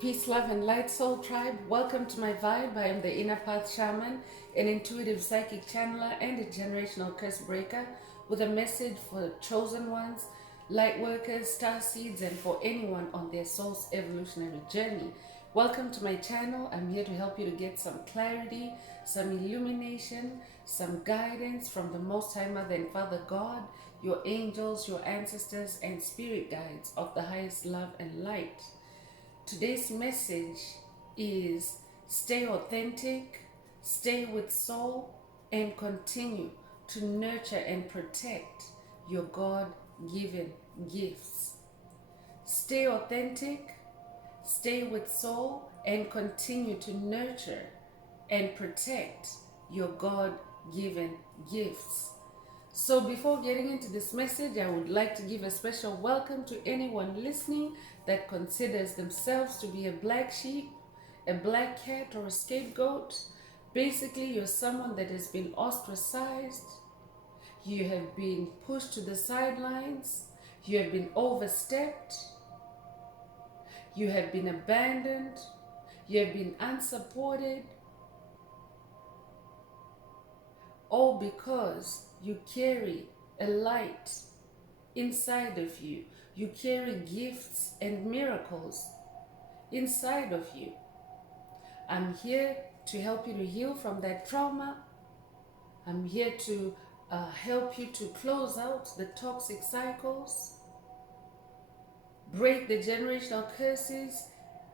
Peace, love, and light, soul tribe. Welcome to my vibe. I am the Inner Path Shaman, an intuitive psychic channeler, and a generational curse breaker with a message for chosen ones, light workers, star seeds, and for anyone on their soul's evolutionary journey. Welcome to my channel. I'm here to help you to get some clarity, some illumination, some guidance from the Most High Mother and Father God, your angels, your ancestors, and spirit guides of the highest love and light. Today's message is stay authentic, stay with soul, and continue to nurture and protect your God-given gifts. Stay authentic, stay with soul, and continue to nurture and protect your God-given gifts. So before getting into this message, I would like to give a special welcome to anyone listening that considers themselves to be a black sheep, a black cat, or a scapegoat. Basically, you're someone that has been ostracized. You have been pushed to the sidelines. You have been overstepped. You have been abandoned. You have been unsupported. All because you carry a light inside of you. You carry gifts and miracles inside of you. I'm here to help you to heal from that trauma. I'm here to help you to close out the toxic cycles, break the generational curses,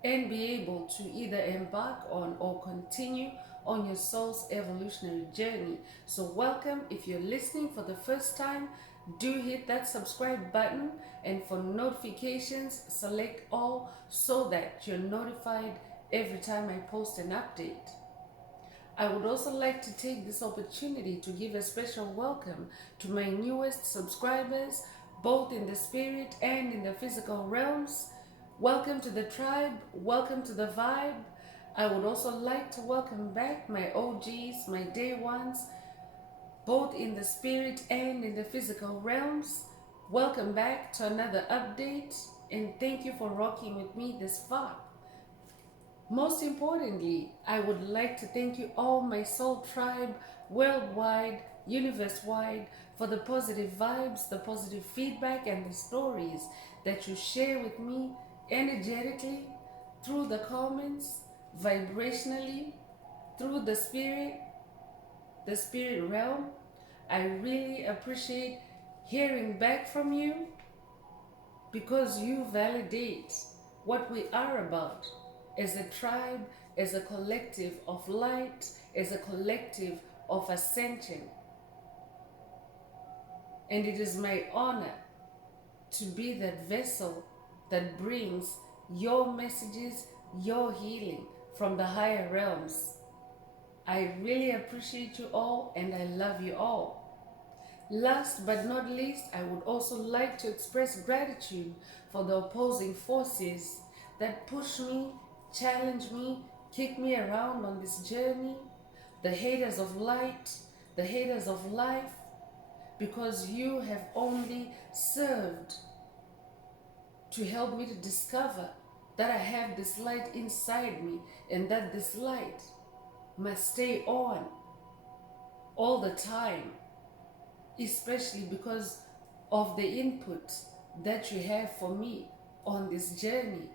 and be able to either embark on or continue on your soul's evolutionary journey. So welcome. If you're listening for the first time, do hit that subscribe button, and for notifications, select all so that you're notified every time I post an update. I would also like to take this opportunity to give a special welcome to my newest subscribers, both in the spirit and in the physical realms. Welcome to the tribe, welcome to the vibe. I would also like to welcome back my OGs, my day ones, both in the spirit and in the physical realms. Welcome back to another update, and thank you for rocking with me this far. Most importantly, I would like to thank you all, my soul tribe, worldwide, universe-wide, for the positive vibes, the positive feedback, and the stories that you share with me energetically, through the comments, vibrationally, through the spirit realm. I really appreciate hearing back from you, because you validate what we are about as a tribe, as a collective of light, as a collective of ascension. And it is my honor to be that vessel that brings your messages, your healing from the higher realms. I really appreciate you all, and I love you all. Last but not least, I would also like to express gratitude for the opposing forces that push me, challenge me, kick me around on this journey, the haters of light, the haters of life, because you have only served to help me to discover that I have this light inside me, and that this light must stay on all the time, especially because of the input that you have for me on this journey.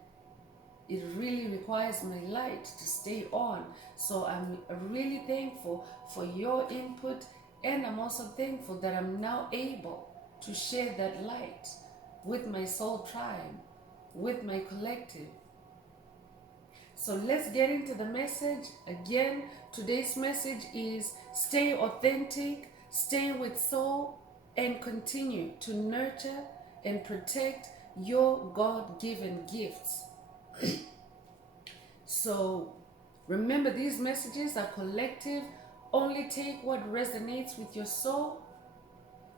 It really requires my light to stay on. So I'm really thankful for your input, and I'm also thankful that I'm now able to share that light with my soul tribe, with my collective. So let's get into the message. Again, today's message is stay authentic, stay with soul, and continue to nurture and protect your God-given gifts. So remember, these messages are collective. Only take what resonates with your soul.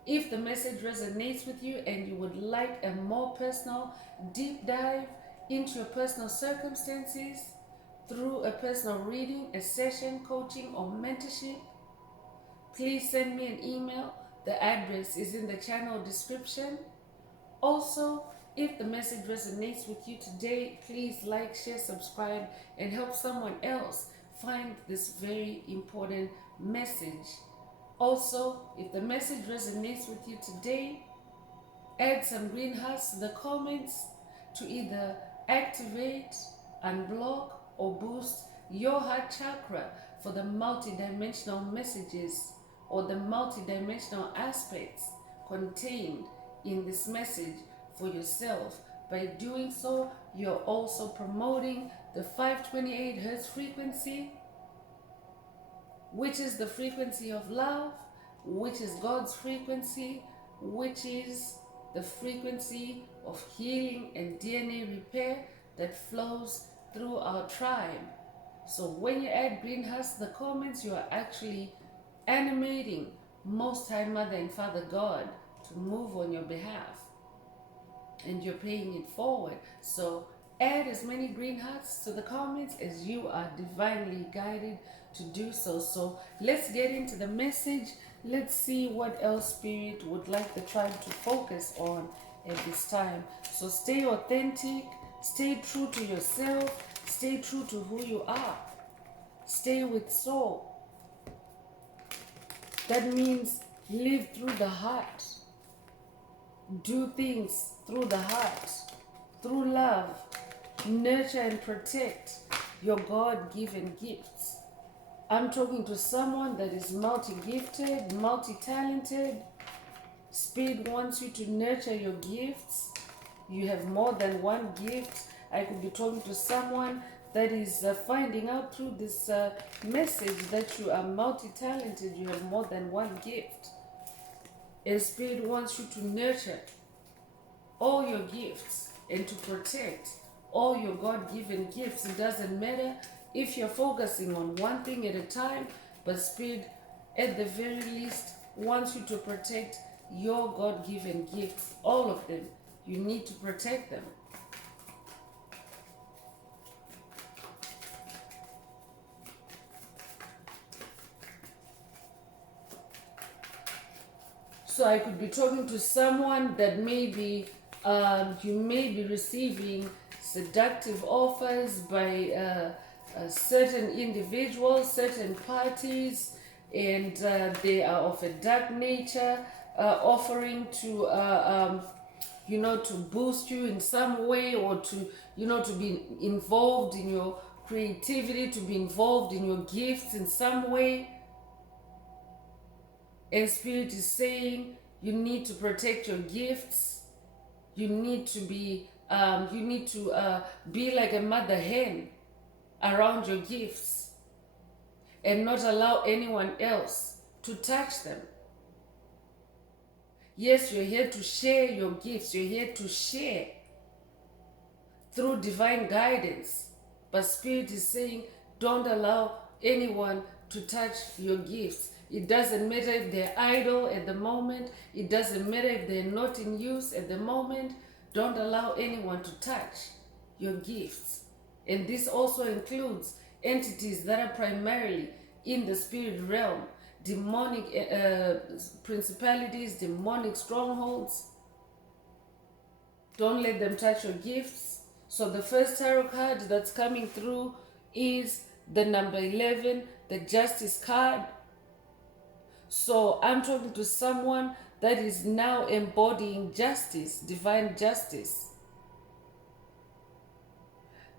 If the message resonates with you and you would like a more personal deep dive into your personal circumstances through a personal reading, a session, coaching, or mentorship, please send me an email. The address is in the channel description. Also, If the message resonates with you today, please like, share, subscribe, and help someone else find this very important message. Also, if the message resonates with you today, add some green hearts to the comments to either activate, unblock, or boost your heart chakra for the multidimensional messages or the multidimensional aspects contained in this message for yourself. By doing so, you're also promoting the 528 Hertz frequency, which is the frequency of love, which is God's frequency, which is the frequency of healing and DNA repair that flows through our tribe. So when you add green hearts to the comments, you are actually animating Most High Mother and Father God to move on your behalf. And you're paying it forward. So add as many green hearts to the comments as you are divinely guided to do so. So let's get into the message. Let's see what else Spirit would like the tribe to focus on at this time. So stay authentic, stay true to yourself, stay true to who you are. Stay with soul. That means live through the heart. Do things through the heart, through love. Nurture and protect your God-given gifts. I'm talking to someone that is multi-gifted, multi-talented. Spirit wants you to nurture your gifts. You have more than one gift. I could be talking to someone that is finding out through this message that you are multi-talented. You have more than one gift. And Spirit wants you to nurture all your gifts and to protect all your God-given gifts. It doesn't matter if you're focusing on one thing at a time, but Spirit, at the very least, wants you to protect your God-given gifts. All of them. You need to protect them. So I could be talking to someone that maybe you may be receiving seductive offers by certain individuals, certain parties, and they are of a dark nature, offering to, to boost you in some way, or to, to be involved in your creativity, to be involved in your gifts in some way. And Spirit is saying you need to protect your gifts. You need to be like a mother hen around your gifts and not allow anyone else to touch them. Yes, you're here to share your gifts. You're here to share through divine guidance. But Spirit is saying don't allow anyone to touch your gifts. It doesn't matter if they're idle at the moment. It doesn't matter if they're not in use at the moment. Don't allow anyone to touch your gifts. And this also includes entities that are primarily in the spirit realm, demonic principalities, demonic strongholds. Don't let them touch your gifts. So the first tarot card that's coming through is the number 11, the Justice card. So I'm talking to someone that is now embodying justice, divine justice.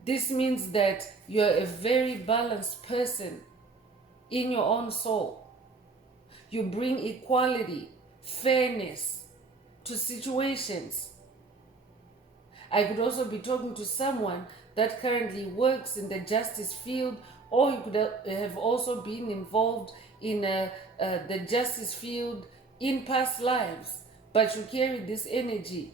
This means that you're a very balanced person in your own soul. You bring equality, fairness to situations. I could also be talking to someone that currently works in the justice field, or you could have also been involved in the justice field in past lives, but you carry this energy.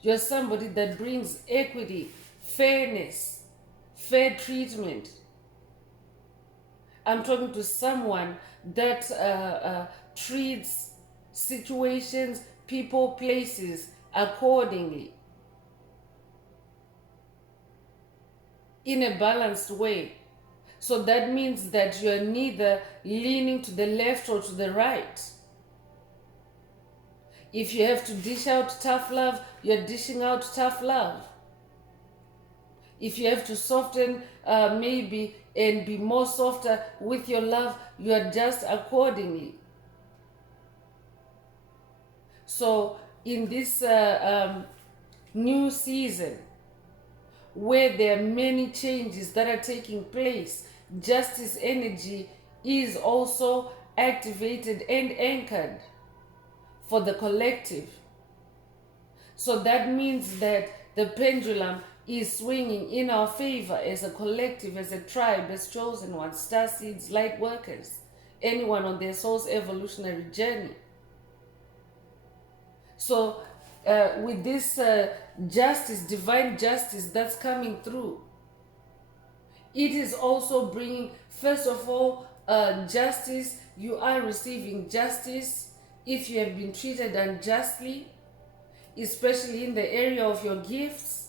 You're somebody that brings equity, fairness, fair treatment. I'm talking to someone that treats situations, people, places accordingly, in a balanced way. So that means that you're neither leaning to the left or to the right. If you have to dish out tough love, you're dishing out tough love. If you have to soften maybe and be more softer with your love, you adjust accordingly. So in this new season, where there are many changes that are taking place, justice energy is also activated and anchored for the collective. So that means that the pendulum is swinging in our favor as a collective, as a tribe, as chosen ones, star seeds, light workers, anyone on their soul's evolutionary journey. So with this justice, divine justice that's coming through, it is also bringing, first of all, justice. You are receiving justice if you have been treated unjustly, especially in the area of your gifts.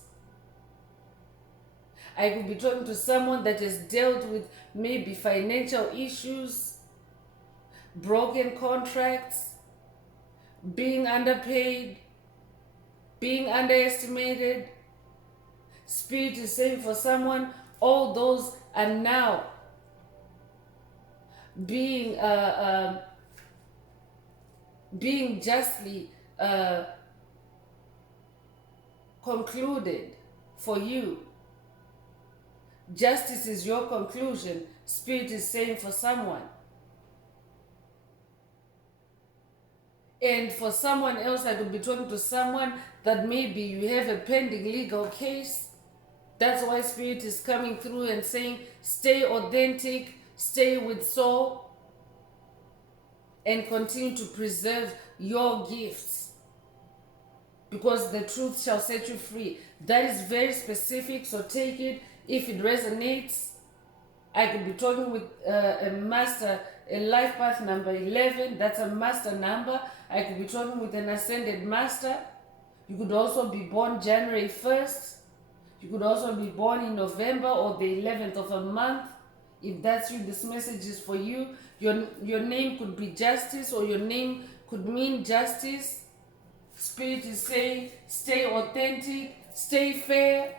I could be talking to someone that has dealt with maybe financial issues, broken contracts, being underpaid, being underestimated. Spirit is saying for someone, all those are now being justly concluded for you. Justice is your conclusion, Spirit is saying for someone. And for someone else, I could be talking to someone that maybe you have a pending legal case. That's why Spirit is coming through and saying, stay authentic, stay with soul, and continue to preserve your gifts, because the truth shall set you free. That is very specific, so take it if it resonates. I could be talking with a master, a life path number 11. That's a master number. I could be talking with an ascended master. You could also be born January 1st. You could also be born in November or the 11th of a month. If that's you, this message is for you. Your name could be Justice, or your name could mean justice. Spirit is saying, stay authentic, stay fair,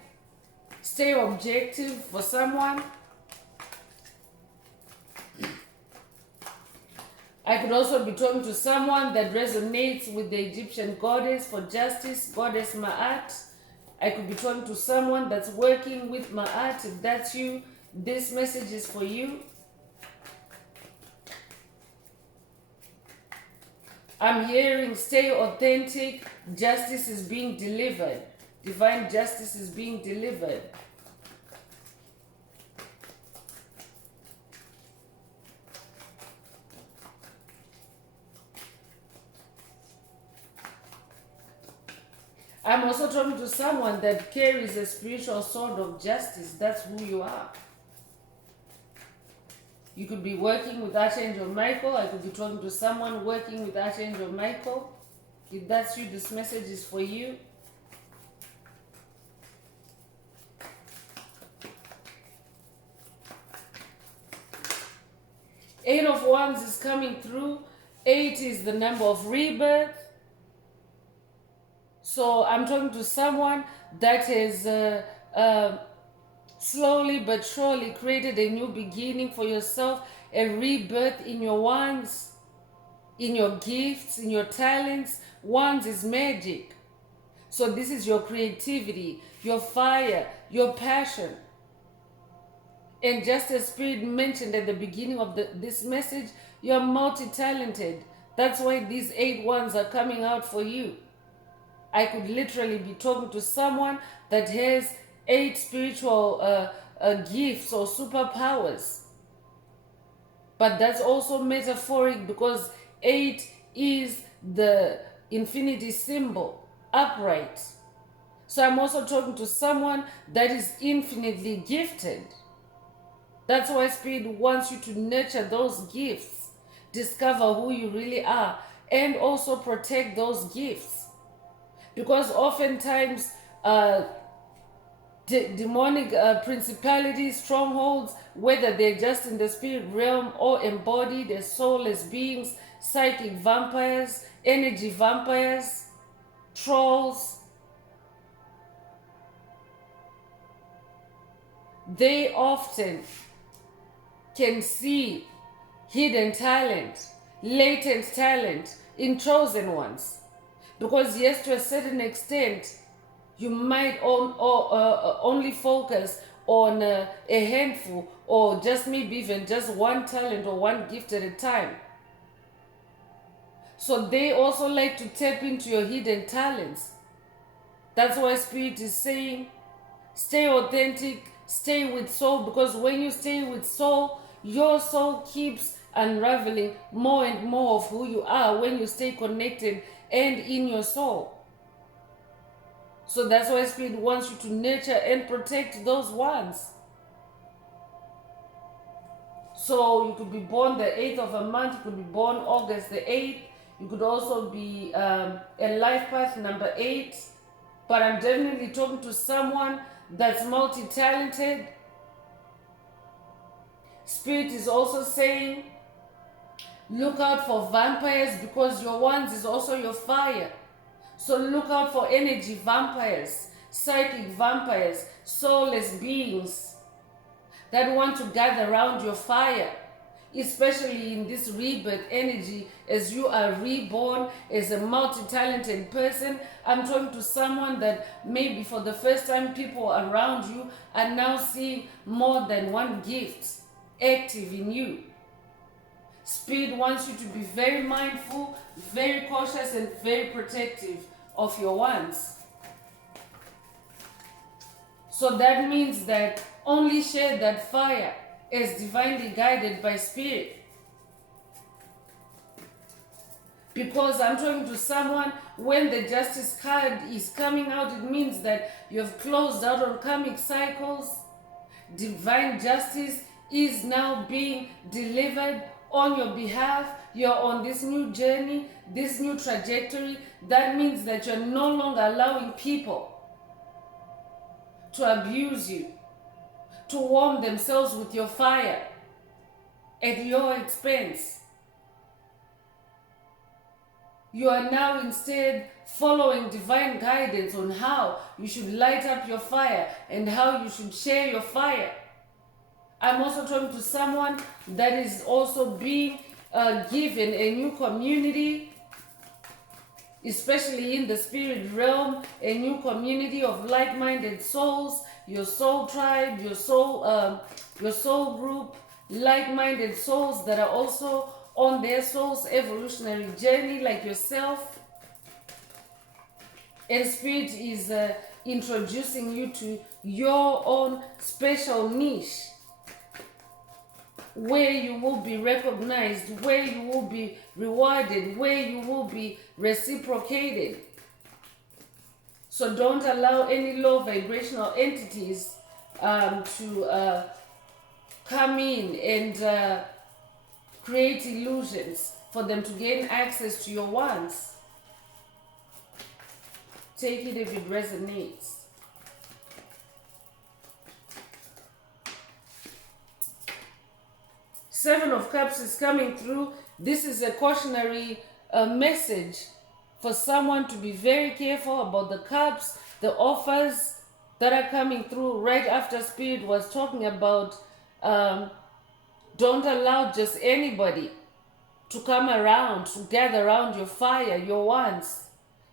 stay objective for someone. I could also be talking to someone that resonates with the Egyptian goddess for justice, goddess Ma'at. I could be talking to someone that's working with Ma'at. If that's you, this message is for you. I'm hearing stay authentic, justice is being delivered. Divine justice is being delivered. I'm also talking to someone that carries a spiritual sword of justice. That's who you are. You could be working with Archangel Michael. I could be talking to someone working with Archangel Michael. If that's you, this message is for you. Eight of Wands is coming through. 8 is the number of rebirth. So I'm talking to someone that has slowly but surely created a new beginning for yourself, a rebirth in your wands, in your gifts, in your talents. Wands is magic. So this is your creativity, your fire, your passion. And just as Spirit mentioned at the beginning of this message, you're multi-talented. That's why these 8 wands are coming out for you. I could literally be talking to someone that has 8 spiritual gifts or superpowers. But that's also metaphoric, because 8 is the infinity symbol, upright. So I'm also talking to someone that is infinitely gifted. That's why Spirit wants you to nurture those gifts, discover who you really are, and also protect those gifts. Because oftentimes demonic principalities, strongholds, whether they're just in the spirit realm or embodied as soulless beings, psychic vampires, energy vampires, trolls. They often can see hidden talent, latent talent in chosen ones. Because yes, to a certain extent, you might only focus on a handful, or just maybe even just one talent or one gift at a time. So they also like to tap into your hidden talents. That's why Spirit is saying, stay authentic, stay with soul, because when you stay with soul, your soul keeps unraveling more and more of who you are when you stay connected and in your soul. So that's why Spirit wants you to nurture and protect those ones. So you could be born the 8th of a month, you could be born August the 8th, you could also be a life path number 8. But I'm definitely talking to someone that's multi-talented. Spirit is also saying, look out for vampires, because your wands is also your fire. So look out for energy vampires, psychic vampires, soulless beings that want to gather around your fire, especially in this rebirth energy as you are reborn as a multi-talented person. I'm talking to someone that maybe for the first time people around you are now seeing more than one gift active in you. Spirit wants you to be very mindful, very cautious, and very protective of your wands. So that means that only share that fire as divinely guided by Spirit. Because I'm talking to someone, when the Justice card is coming out, it means that you have closed out on karmic cycles. Divine justice is now being delivered on your behalf. You're on this new journey, this new trajectory. That means that you're no longer allowing people to abuse you, to warm themselves with your fire at your expense. You are now instead following divine guidance on how you should light up your fire and how you should share your fire. I'm also talking to someone that is also being given a new community, especially in the spirit realm, a new community of like-minded souls, your soul tribe, your soul group, like-minded souls that are also on their soul's evolutionary journey like yourself. And Spirit is introducing you to your own special niche, where you will be recognized, where you will be rewarded, where you will be reciprocated. So don't allow any low vibrational entities to come in and create illusions for them to gain access to your wands. Take it if it resonates. Seven of Cups is coming through. This is a cautionary message for someone to be very careful about the cups, the offers that are coming through right after Spirit was talking about don't allow just anybody to come around, to gather around your fire, your wants,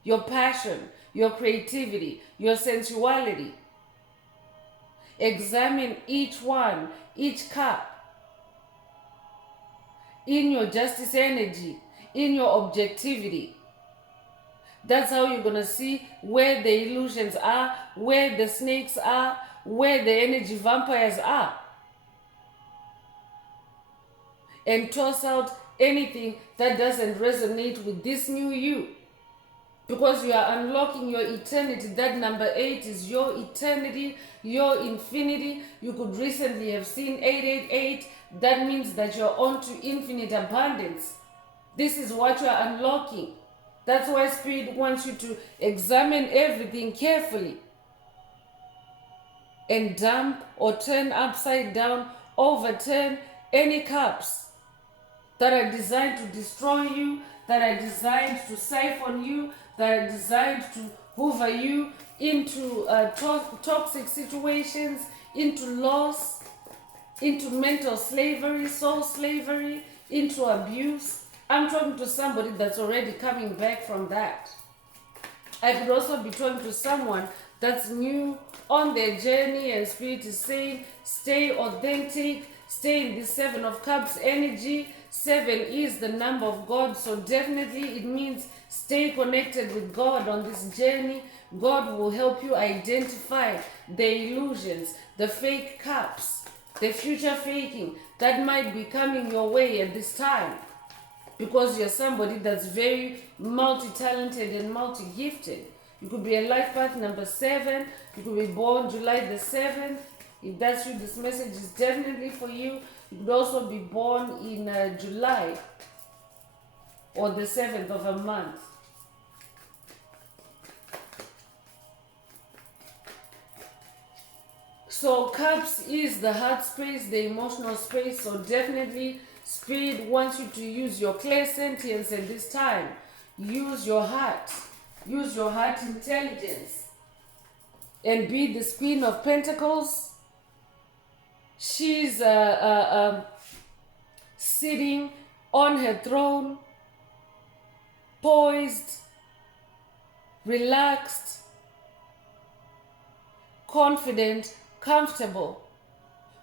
your passion, your creativity, your sensuality. Examine each one, each cup, in your justice energy, in your objectivity. That's how you're going to see where the illusions are, where the snakes are, where the energy vampires are. And toss out anything that doesn't resonate with this new you. Because you are unlocking your eternity. That number 8 is your eternity, your infinity. You could recently have seen 888. That means that you're on to infinite abundance. This is what you are unlocking. That's why Spirit wants you to examine everything carefully and dump or turn upside down, overturn any cups that are designed to destroy you, that are designed to siphon you, that are designed to hoover you into toxic situations, into loss, into mental slavery, soul slavery, into abuse. I'm talking to somebody that's already coming back from that. I could also be talking to someone that's new on their journey, and Spirit is saying, stay authentic, stay in the Seven of Cups energy. 7 is the number of God, so definitely it means stay connected with God on this journey. God will help you identify the illusions, the fake cups, the future faking that might be coming your way at this time, because you're somebody that's very multi-talented and multi-gifted. You could be a life path number 7. You could be born July the 7th. If that's you, this message is definitely for you. You could also be born in July or the 7th of a month. So cups is the heart space, the emotional space. So definitely Spirit wants you to use your clairsentience at this time. Use your heart. Use your heart intelligence. And be this Queen of Pentacles. She's sitting on her throne, poised, relaxed, confident, comfortable,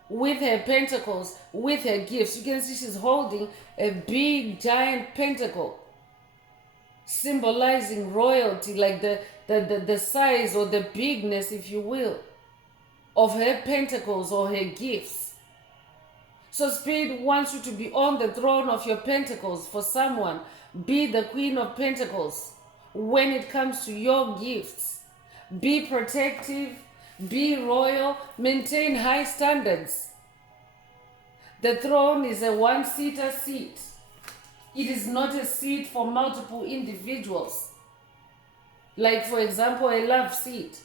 with her pentacles, with her gifts. You can see she's holding a big giant pentacle, symbolizing royalty, like the size or the bigness, if you will, of her pentacles or her gifts. So Spirit wants you to be on the throne of your pentacles. For someone, be the Queen of Pentacles when it comes to your gifts. Be protective, be royal, maintain high standards. The throne is a one-seater seat. It is not a seat for multiple individuals. Like, for example, a love seat.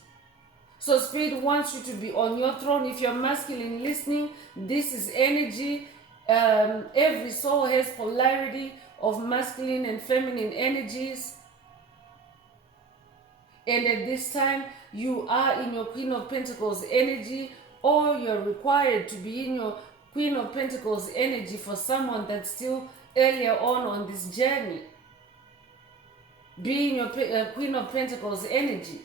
So Spirit wants you to be on your throne. If you're masculine listening, this is energy. Every soul has polarity of masculine and feminine energies. And at this time, you are in your Queen of Pentacles energy, or you're required to be in your Queen of Pentacles energy for someone that's still earlier on this journey. Be in your Queen of Pentacles energy.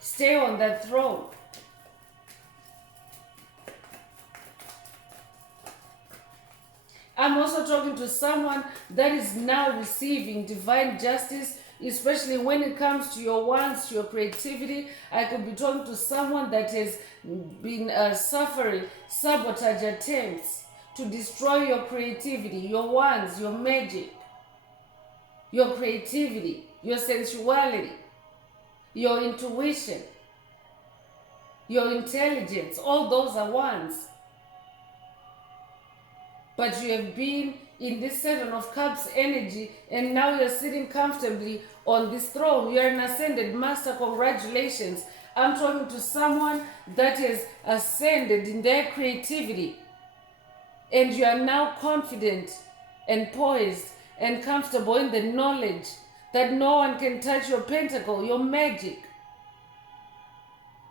Stay on that throne. I'm also talking to someone that is now receiving divine justice, especially when it comes to your wants, your creativity. I could be talking to someone that has been suffering sabotage attempts to destroy your creativity, your wants, your magic, your creativity, your sensuality, your intuition, your intelligence. All those are wants. But you have been in this Seven of Cups energy, and now you're sitting comfortably on this throne. You're an ascended master. Congratulations. I'm talking to someone that has ascended in their creativity, and you are now confident and poised and comfortable in the knowledge that no one can touch your pentacle, your magic,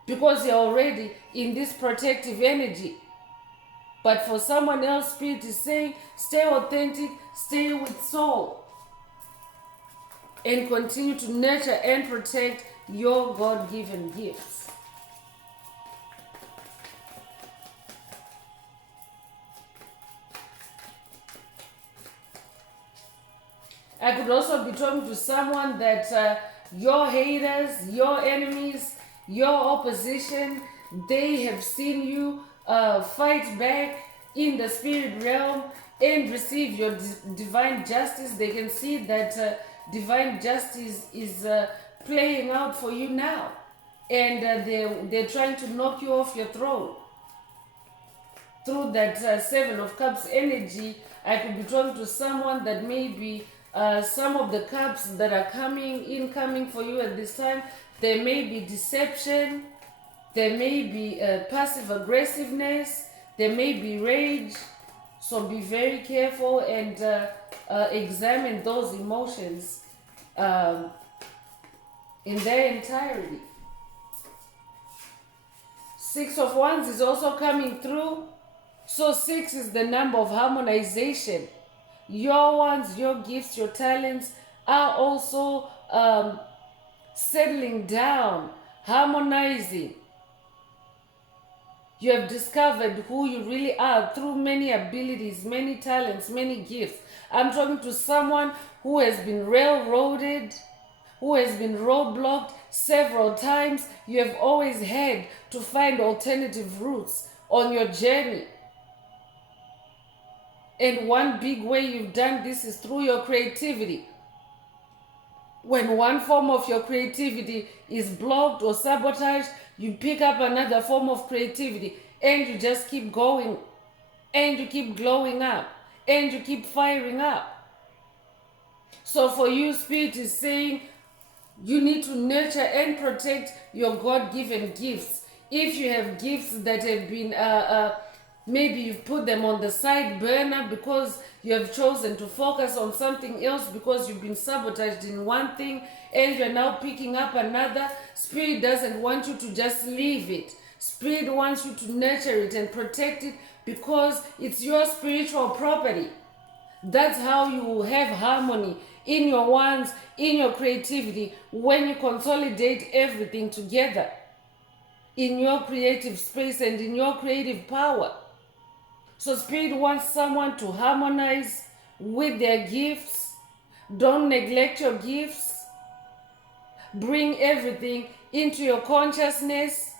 because you're already in this protective energy. But for someone else, Spirit is saying, stay authentic, stay with soul, and continue to nurture and protect your God-given gifts. I could also be talking to someone that your haters, your enemies, your opposition, they have seen you fight back in the spirit realm and receive your divine justice. They can see that divine justice is playing out for you now, and they're trying to knock you off your throne through that Seven of Cups energy. I could be talking to someone that maybe some of the cups that are incoming for you at this time, there may be deception, there may be passive aggressiveness, there may be rage. So be very careful and examine those emotions in their entirety. Six of Wands is also coming through. So 6 is the number of harmonization. Your ones, your gifts, your talents are also settling down, harmonizing. You have discovered who you really are through many abilities, many talents, many gifts. I'm talking to someone who has been railroaded, who has been roadblocked several times. You have always had to find alternative routes on your journey. And one big way you've done this is through your creativity. When one form of your creativity is blocked or sabotaged, you pick up another form of creativity and you just keep going and you keep glowing up and you keep firing up. So for you, Spirit is saying you need to nurture and protect your God-given gifts. If you have gifts that have been maybe you've put them on the side burner because you have chosen to focus on something else because you've been sabotaged in one thing and you're now picking up another. Spirit doesn't want you to just leave it. Spirit wants you to nurture it and protect it because it's your spiritual property. That's how you will have harmony in your wands, in your creativity, when you consolidate everything together in your creative space and in your creative power. So Spirit wants someone to harmonize with their gifts. Don't neglect your gifts. Bring everything into your consciousness,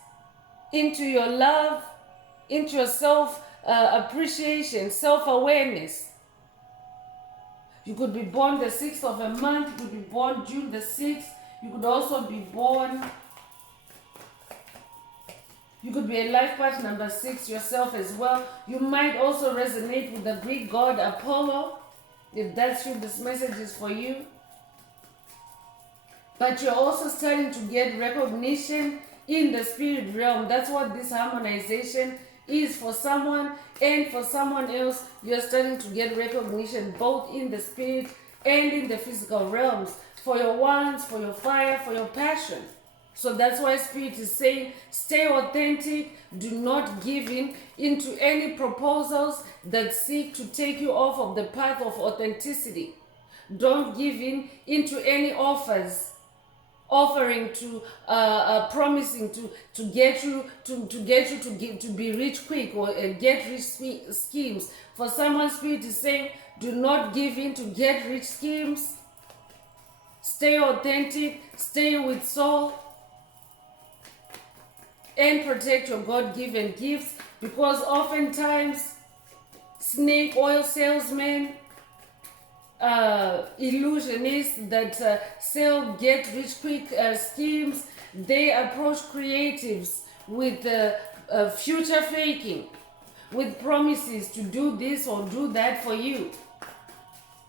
into your love, into your self-appreciation, self-awareness. You could be born the 6th of a month. You could be born June the 6th. You could also be born... You could be a life path number 6 yourself as well. You might also resonate with the Greek god Apollo. If that's you, this message is for you. But you're also starting to get recognition in the spirit realm. That's what this harmonization is for someone, and for someone else, you're starting to get recognition both in the spirit and in the physical realms for your wands, for your fire, for your passion. So that's why Spirit is saying, stay authentic. Do not give in into any proposals that seek to take you off of the path of authenticity. Don't give in into any offers, offering to promising to get you to be rich quick or get rich schemes. For someone, Spirit is saying, do not give in to get rich schemes. Stay authentic. Stay with soul. And protect your God-given gifts, because oftentimes snake oil salesmen, illusionists that sell get-rich-quick schemes, they approach creatives with future faking, with promises to do this or do that for you,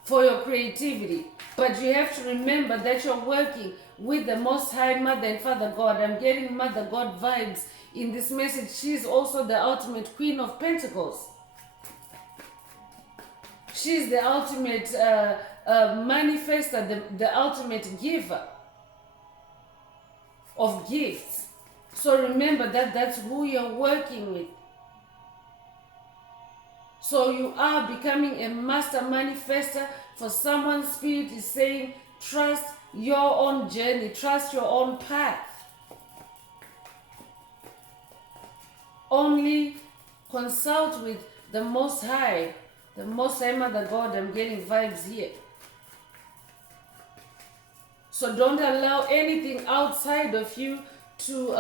for your creativity. But you have to remember that you're working with the Most High Mother and Father God. I'm getting Mother God vibes in this message. She's also the ultimate Queen of Pentacles. She's the ultimate manifester, the ultimate giver of gifts. So remember that that's who you're working with. So you are becoming a master manifester. For someone, Spirit is saying, trust your own journey, trust your own path. Only consult with the Most High Mother God. I'm getting vibes here. So don't allow anything outside of you to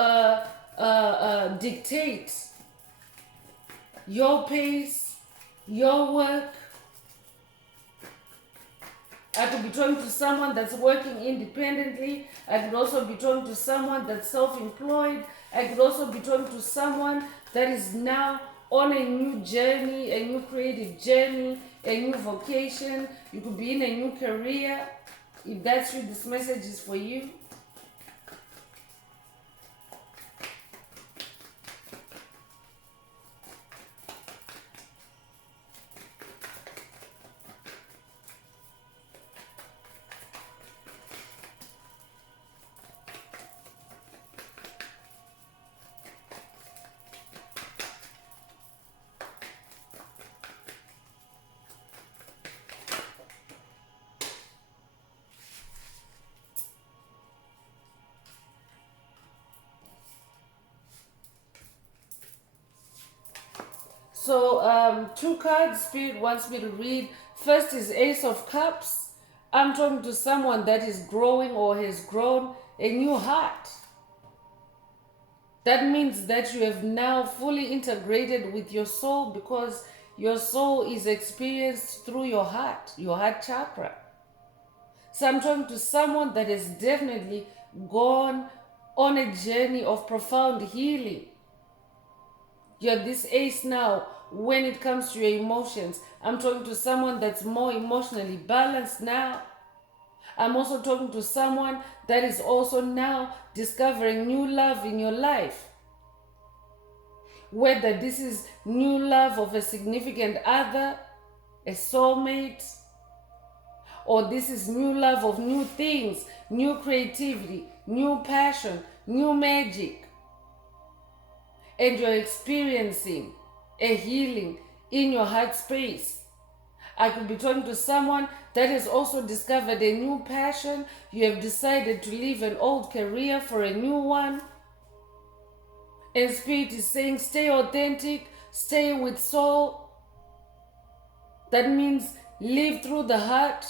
dictate your pace, your work. I could be talking to someone that's working independently. I could also be talking to someone that's self-employed. I could also be talking to someone that is now on a new journey, a new creative journey, a new vocation. You could be in a new career. If that's you, this message is for you. So, two cards Spirit wants me to read. First is Ace of Cups. I'm talking to someone that is growing or has grown a new heart. That means that you have now fully integrated with your soul, because your soul is experienced through your heart chakra. So I'm talking to someone that has definitely gone on a journey of profound healing. You're this ace now when it comes to your emotions. I'm talking to someone that's more emotionally balanced now. I'm also talking to someone that is also now discovering new love in your life. Whether this is new love of a significant other, a soulmate, or this is new love of new things, new creativity, new passion, new magic. And you're experiencing a healing in your heart space. I could be talking to someone that has also discovered a new passion. You have decided to leave an old career for a new one. And Spirit is saying, stay authentic, stay with soul. That means live through the heart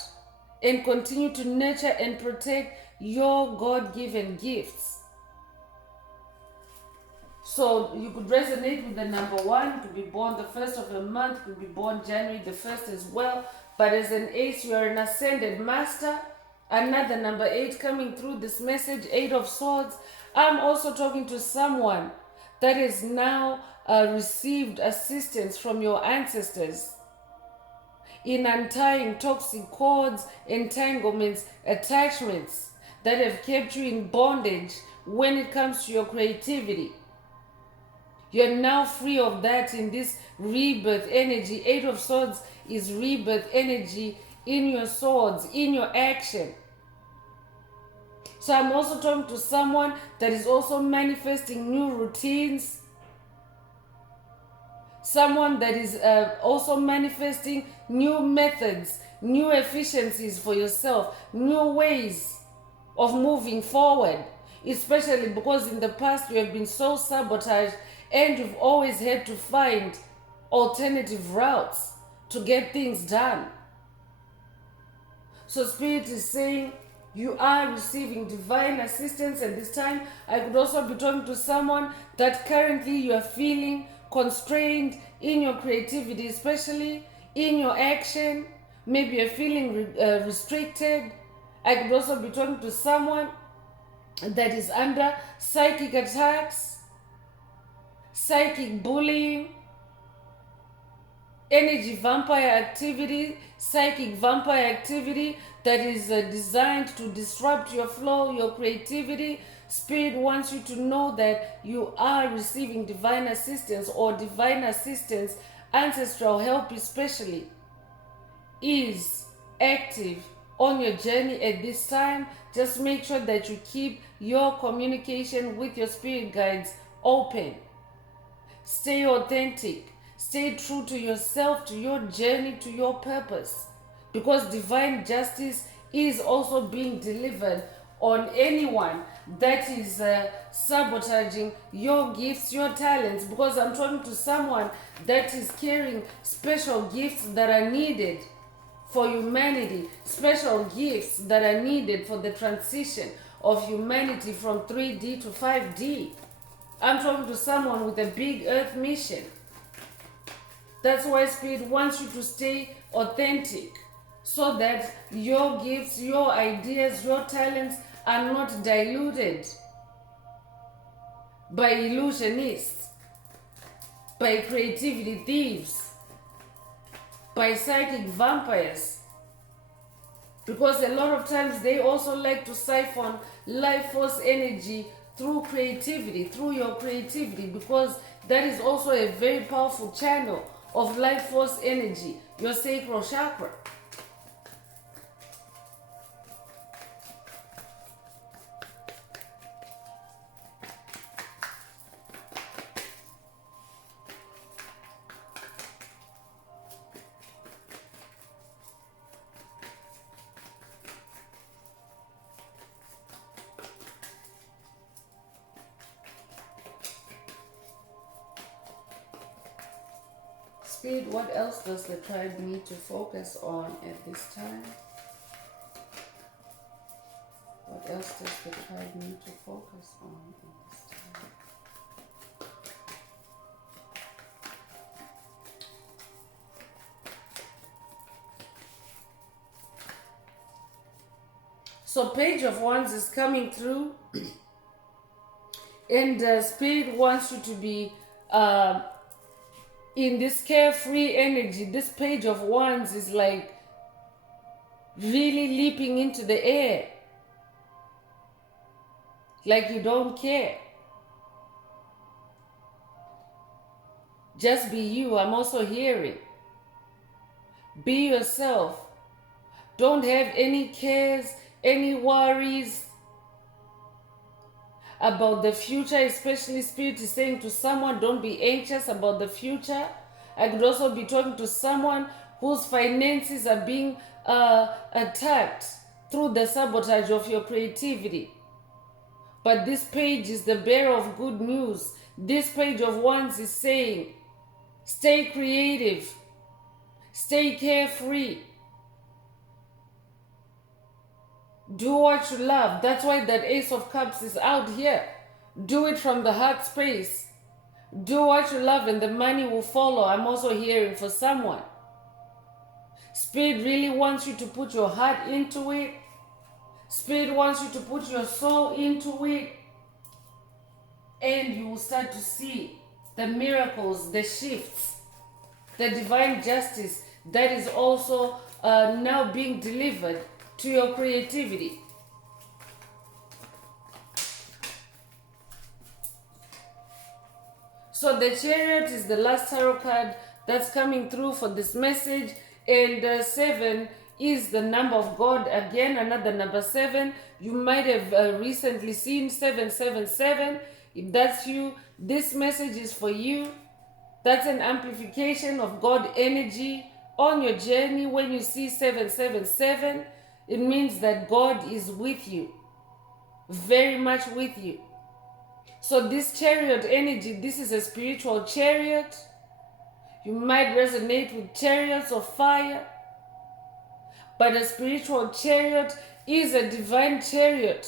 and continue to nurture and protect your God-given gifts. So you could resonate with the number 1. You could be born the 1st of the month. You could be born January the 1st as well. But as an ace, you are an ascended master. Another number 8 coming through this message, 8 of Swords. I'm also talking to someone that has now received assistance from your ancestors in untying toxic cords, entanglements, attachments that have kept you in bondage when it comes to your creativity. You're now free of that in this rebirth energy. 8 of Swords is rebirth energy in your swords, in your action. So I'm also talking to someone that is also manifesting new routines. Someone that is also manifesting new methods, new efficiencies for yourself, new ways of moving forward. Especially because in the past you have been so sabotaged and you've always had to find alternative routes to get things done. So Spirit is saying you are receiving divine assistance, and this time I could also be talking to someone that currently you are feeling constrained in your creativity, especially in your action. Maybe you're feeling restricted. I could also be talking to someone that is under psychic attacks, psychic bullying, energy vampire activity, psychic vampire activity that is designed to disrupt your flow, your creativity. Spirit wants you to know that you are receiving divine assistance, or divine assistance, ancestral help especially, is active on your journey at this time. Just make sure that you keep your communication with your spirit guides open. Stay authentic. Stay true to yourself, to your journey, to your purpose. Because divine justice is also being delivered on anyone that is sabotaging your gifts, your talents. Because I'm talking to someone that is carrying special gifts that are needed for humanity, special gifts that are needed for the transition of humanity from 3D to 5D. I'm talking to someone with a big earth mission. That's why Spirit wants you to stay authentic, so that your gifts, your ideas, your talents are not diluted by illusionists, by creativity thieves, by psychic vampires. Because a lot of times they also like to siphon life force energy through creativity, through your creativity, because that is also a very powerful channel of life force energy, your sacral chakra. Spirit, what else does the tribe need to focus on at this time? What else does the tribe need to focus on at this time? So Page of Wands is coming through and Spirit wants you to be in this carefree energy. This Page of Wands is like really leaping into the air. Like you don't care. Just be you. I'm also hearing. Be yourself. Don't have any cares, any worries about the future. Especially Spirit is saying to someone, don't be anxious about the future. I could also be talking to someone whose finances are being attacked through the sabotage of your creativity. But this page is the bearer of good news. This Page of Wands is saying, stay creative, stay carefree, do what you love. That's why that Ace of Cups is out here. Do it from the heart space. Do what you love and the money will follow. I'm also hearing for someone. Spirit really wants you to put your heart into it. Spirit wants you to put your soul into it. And you will start to see the miracles, the shifts, the divine justice that is also now being delivered to your creativity. So the Chariot is the last tarot card that's coming through for this message. And 7 is the number of God. Again, another number 7. You might have recently seen 777. If that's you, this message is for you. That's an amplification of God energy on your journey. When you see 777, it means that God is with you, very much with you. So this Chariot energy, this is a spiritual chariot. You might resonate with chariots of fire, but a spiritual chariot is a divine chariot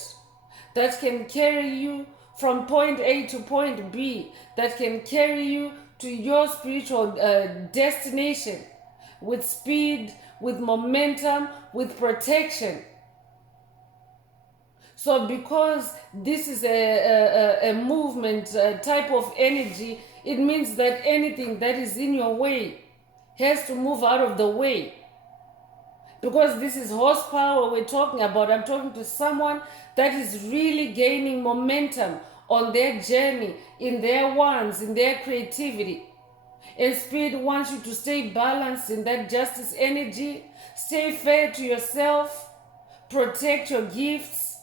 that can carry you from point A to point B, that can carry you to your spiritual destination with speed, with momentum, with protection. So because this is a movement type of energy, it means that anything that is in your way has to move out of the way. Because this is horsepower we're talking about. I'm talking to someone that is really gaining momentum on their journey, in their wands, in their creativity. And Spirit wants you to stay balanced in that justice energy. Stay fair to yourself. Protect your gifts.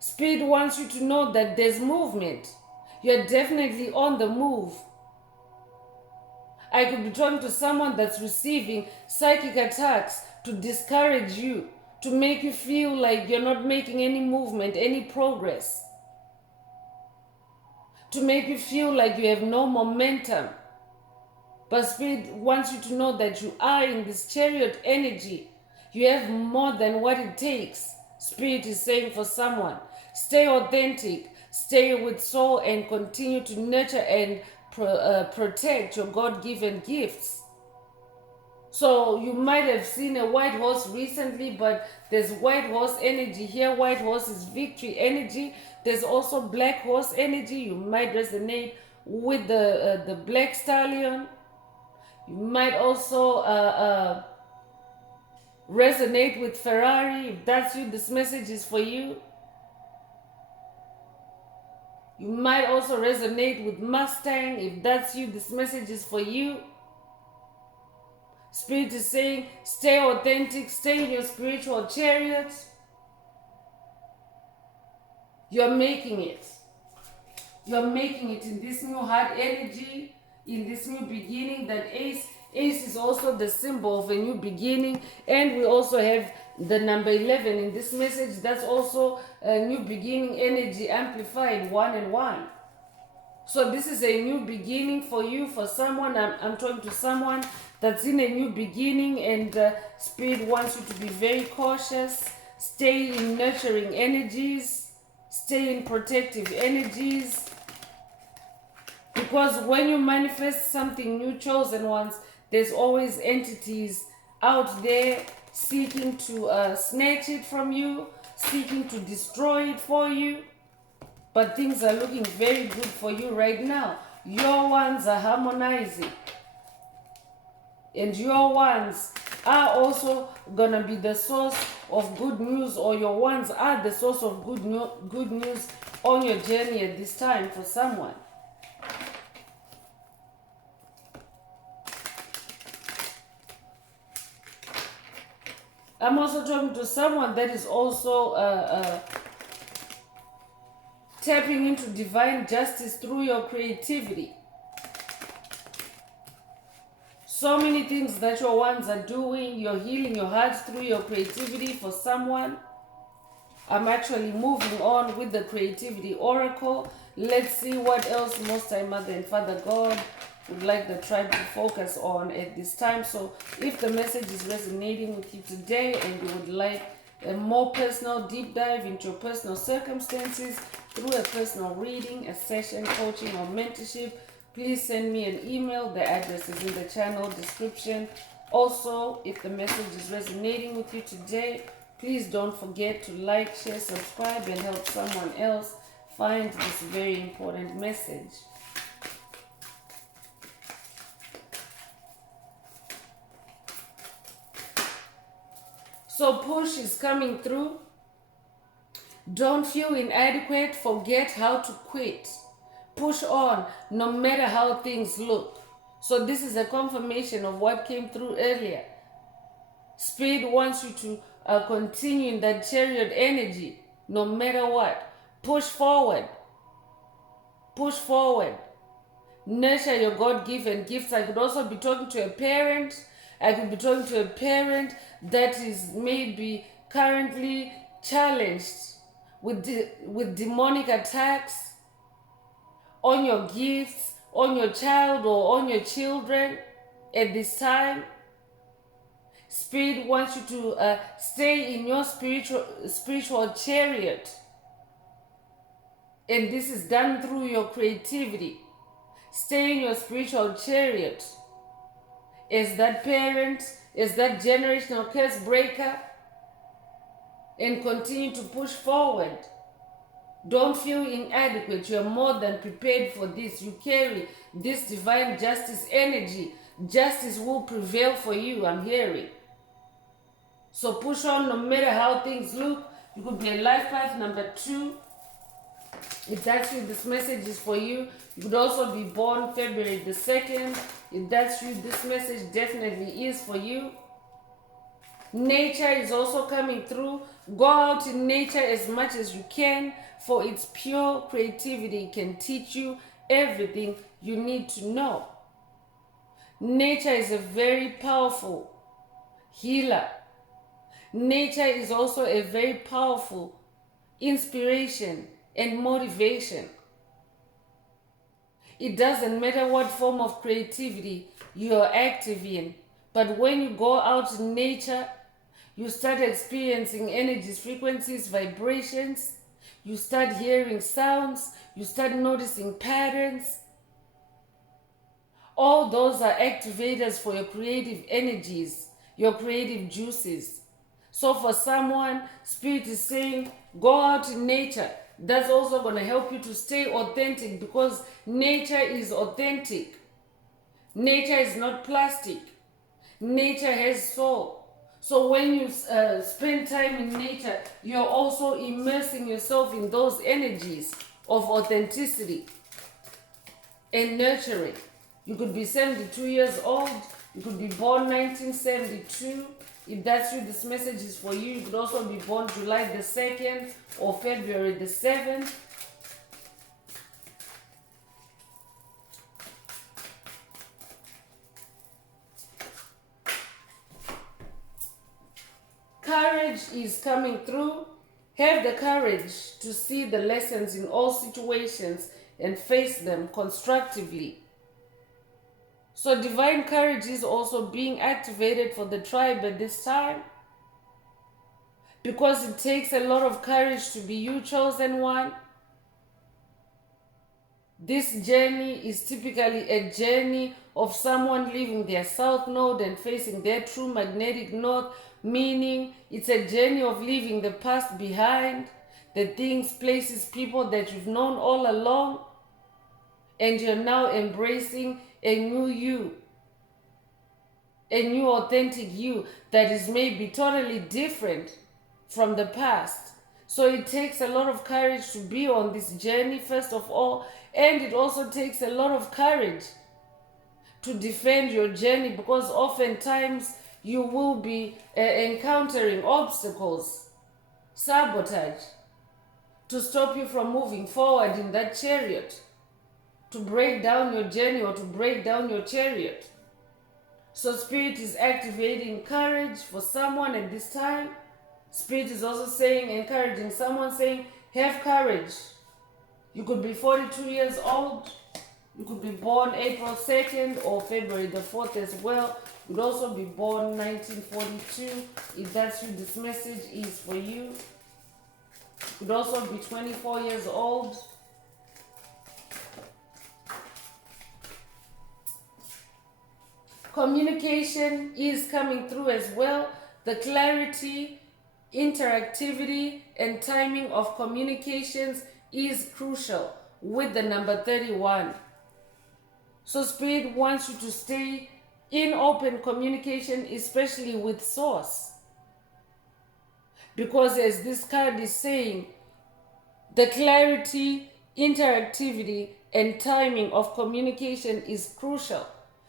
Spirit wants you to know that there's movement. You're definitely on the move. I could be talking to someone that's receiving psychic attacks to discourage you, to make you feel like you're not making any movement, any progress, to make you feel like you have no momentum. But Spirit wants you to know that you are in this Chariot energy. You have more than what it takes. Spirit is saying for someone, stay authentic, stay with soul, and continue to nurture and protect your God-given gifts. So you might have seen a white horse recently, but there's white horse energy here. White horse is victory energy. There's also black horse energy. You might resonate with the black stallion. You might also resonate with Ferrari. If that's you, this message is for you. You might also resonate with Mustang. If that's you, this message is for you. Spirit is saying, stay authentic, stay in your spiritual chariot. You're making it. You're making it in this new heart energy, in this new beginning. That Ace is also the symbol of a new beginning. And we also have the number 11 in this message. That's also a new beginning energy amplified, 1 and 1. So this is a new beginning for you, for someone. I'm talking to someone that's in a new beginning, and Spirit wants you to be very cautious. Stay in nurturing energies. Stay in protective energies. Because when you manifest something new, chosen ones, there's always entities out there seeking to snatch it from you, seeking to destroy it for you. But things are looking very good for you right now. Your ones are harmonizing. And your ones are also going to be the source of good news, or your ones are the source of good news on your journey at this time for someone. I'm also talking to someone that is also tapping into divine justice through your creativity. So many things that your ones are doing, you're healing your heart through your creativity for someone. I'm actually moving on with the creativity oracle. Let's see what else Most High Mother and Father God would like the tribe to focus on at this time. So if the message is resonating with you today and you would like a more personal deep dive into your personal circumstances through a personal reading, a session, coaching, or mentorship, please send me an email. The address is in the channel description. Also, if the message is resonating with you today, please don't forget to like, share, subscribe, and help someone else find this very important message. So push is coming through. Don't feel inadequate. Forget how to quit. Push on no matter how things look. So this is a confirmation of what came through earlier. Spirit wants you to continue in that chariot energy no matter what. Push forward. Push forward. Nurture your God-given gifts. I could also be talking to a parent. I could be talking to a parent that is maybe currently challenged with demonic attacks on your gifts, on your child, or on your children at this time. Spirit wants you to stay in your spiritual chariot. And this is done through your creativity. Stay in your spiritual chariot as that parent, as that generational curse breaker, and continue to push forward. Don't feel inadequate. You're more than prepared for this. You carry this divine justice energy. Justice will prevail for you, I'm hearing. So push on no matter how things look. You could be a life path number 2. If that's you, this message is for you. You could also be born February the 2nd. If that's you, this message definitely is for you. Nature is also coming through. Go out in nature as much as you can, for its pure creativity can teach you everything you need to know. Nature is a very powerful healer. Nature is also a very powerful inspiration and motivation. It doesn't matter what form of creativity you're active in, but when you go out in nature, you start experiencing energies, frequencies, vibrations. You start hearing sounds. You start noticing patterns. All those are activators for your creative energies, your creative juices. So for someone, Spirit is saying, go out in nature. That's also going to help you to stay authentic, because nature is authentic. Nature is not plastic. Nature has soul. So when you spend time in nature, you're also immersing yourself in those energies of authenticity and nurturing. You could be 72 years old. You could be born 1972. If that's you, this message is for you. You could also be born July the 2nd or February the 7th. Courage is coming through. Have the courage to see the lessons in all situations and face them constructively. So divine courage is also being activated for the tribe at this time, because it takes a lot of courage to be you, chosen one. This journey is typically a journey of someone leaving their south node and facing their true magnetic north, meaning it's a journey of leaving the past behind, the things, places, people that you've known all along, and you're now embracing a new you, a new authentic you that is maybe totally different from the past. So it takes a lot of courage to be on this journey, first of all, and it also takes a lot of courage to defend your journey, because oftentimes you will be encountering obstacles, sabotage, to stop you from moving forward in that chariot, to break down your journey or to break down your chariot. So Spirit is activating courage for someone at this time. Spirit is also saying, encouraging someone, saying, have courage. You could be 42 years old. You could be born April 2nd or February the 4th as well. You could also be born 1942. If that's you, this message is for you. You could also be 24 years old. Communication is coming through as well. The clarity, interactivity, and timing of communications is crucial with the number 31. So Spirit wants you to stay in open communication, especially with Source. Because as this card is saying, the clarity, interactivity, and timing of communication is crucial.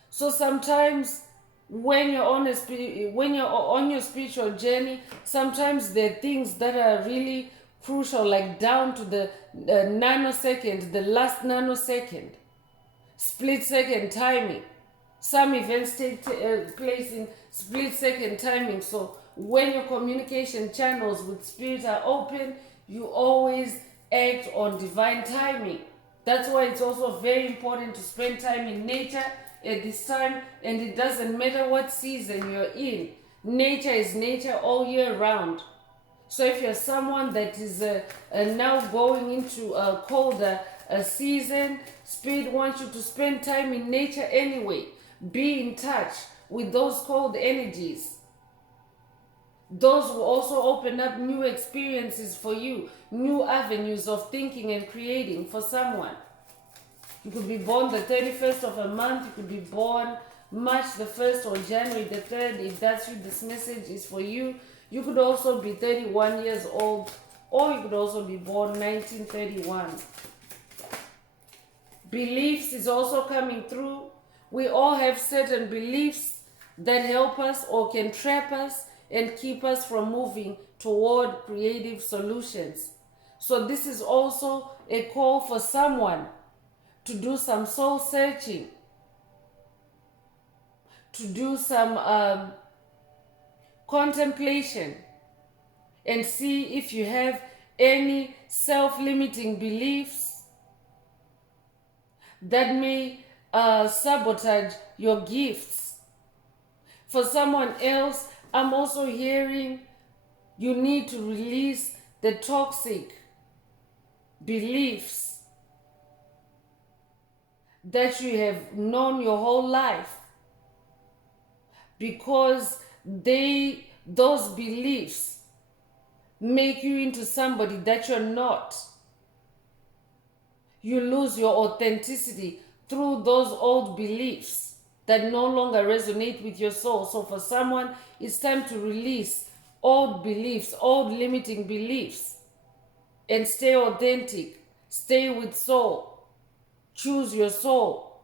So sometimes when you're on your spiritual journey, sometimes there are things that are really crucial, like down to the nanosecond, the last nanosecond, split second timing. Some events take place in split second timing. So when your communication channels with Spirit are open, you always act on divine timing. That's why it's also very important to spend time in nature at this time, and it doesn't matter what season you're in. Nature is nature all year round. So if you're someone that is now going into a colder season, Spirit wants you to spend time in nature anyway. Be in touch with those cold energies. Those will also open up new experiences for you, new avenues of thinking and creating for someone. You could be born the 31st of a month. You could be born March the 1st or January the 3rd. If that's you, this message is for you. You could also be 31 years old, or you could also be born 1931. Beliefs is also coming through. We all have certain beliefs that help us or can trap us and keep us from moving toward creative solutions. So this is also a call for someone to do some soul searching, to do some contemplation, and see if you have any self-limiting beliefs that may sabotage your gifts. For someone else, I'm also hearing you need to release the toxic beliefs that you have known your whole life, because those beliefs make you into somebody that you're not. You lose your authenticity through those old beliefs that no longer resonate with your soul. So for someone, it's time to release old beliefs, old limiting beliefs, and stay authentic, stay with soul. Choose your soul.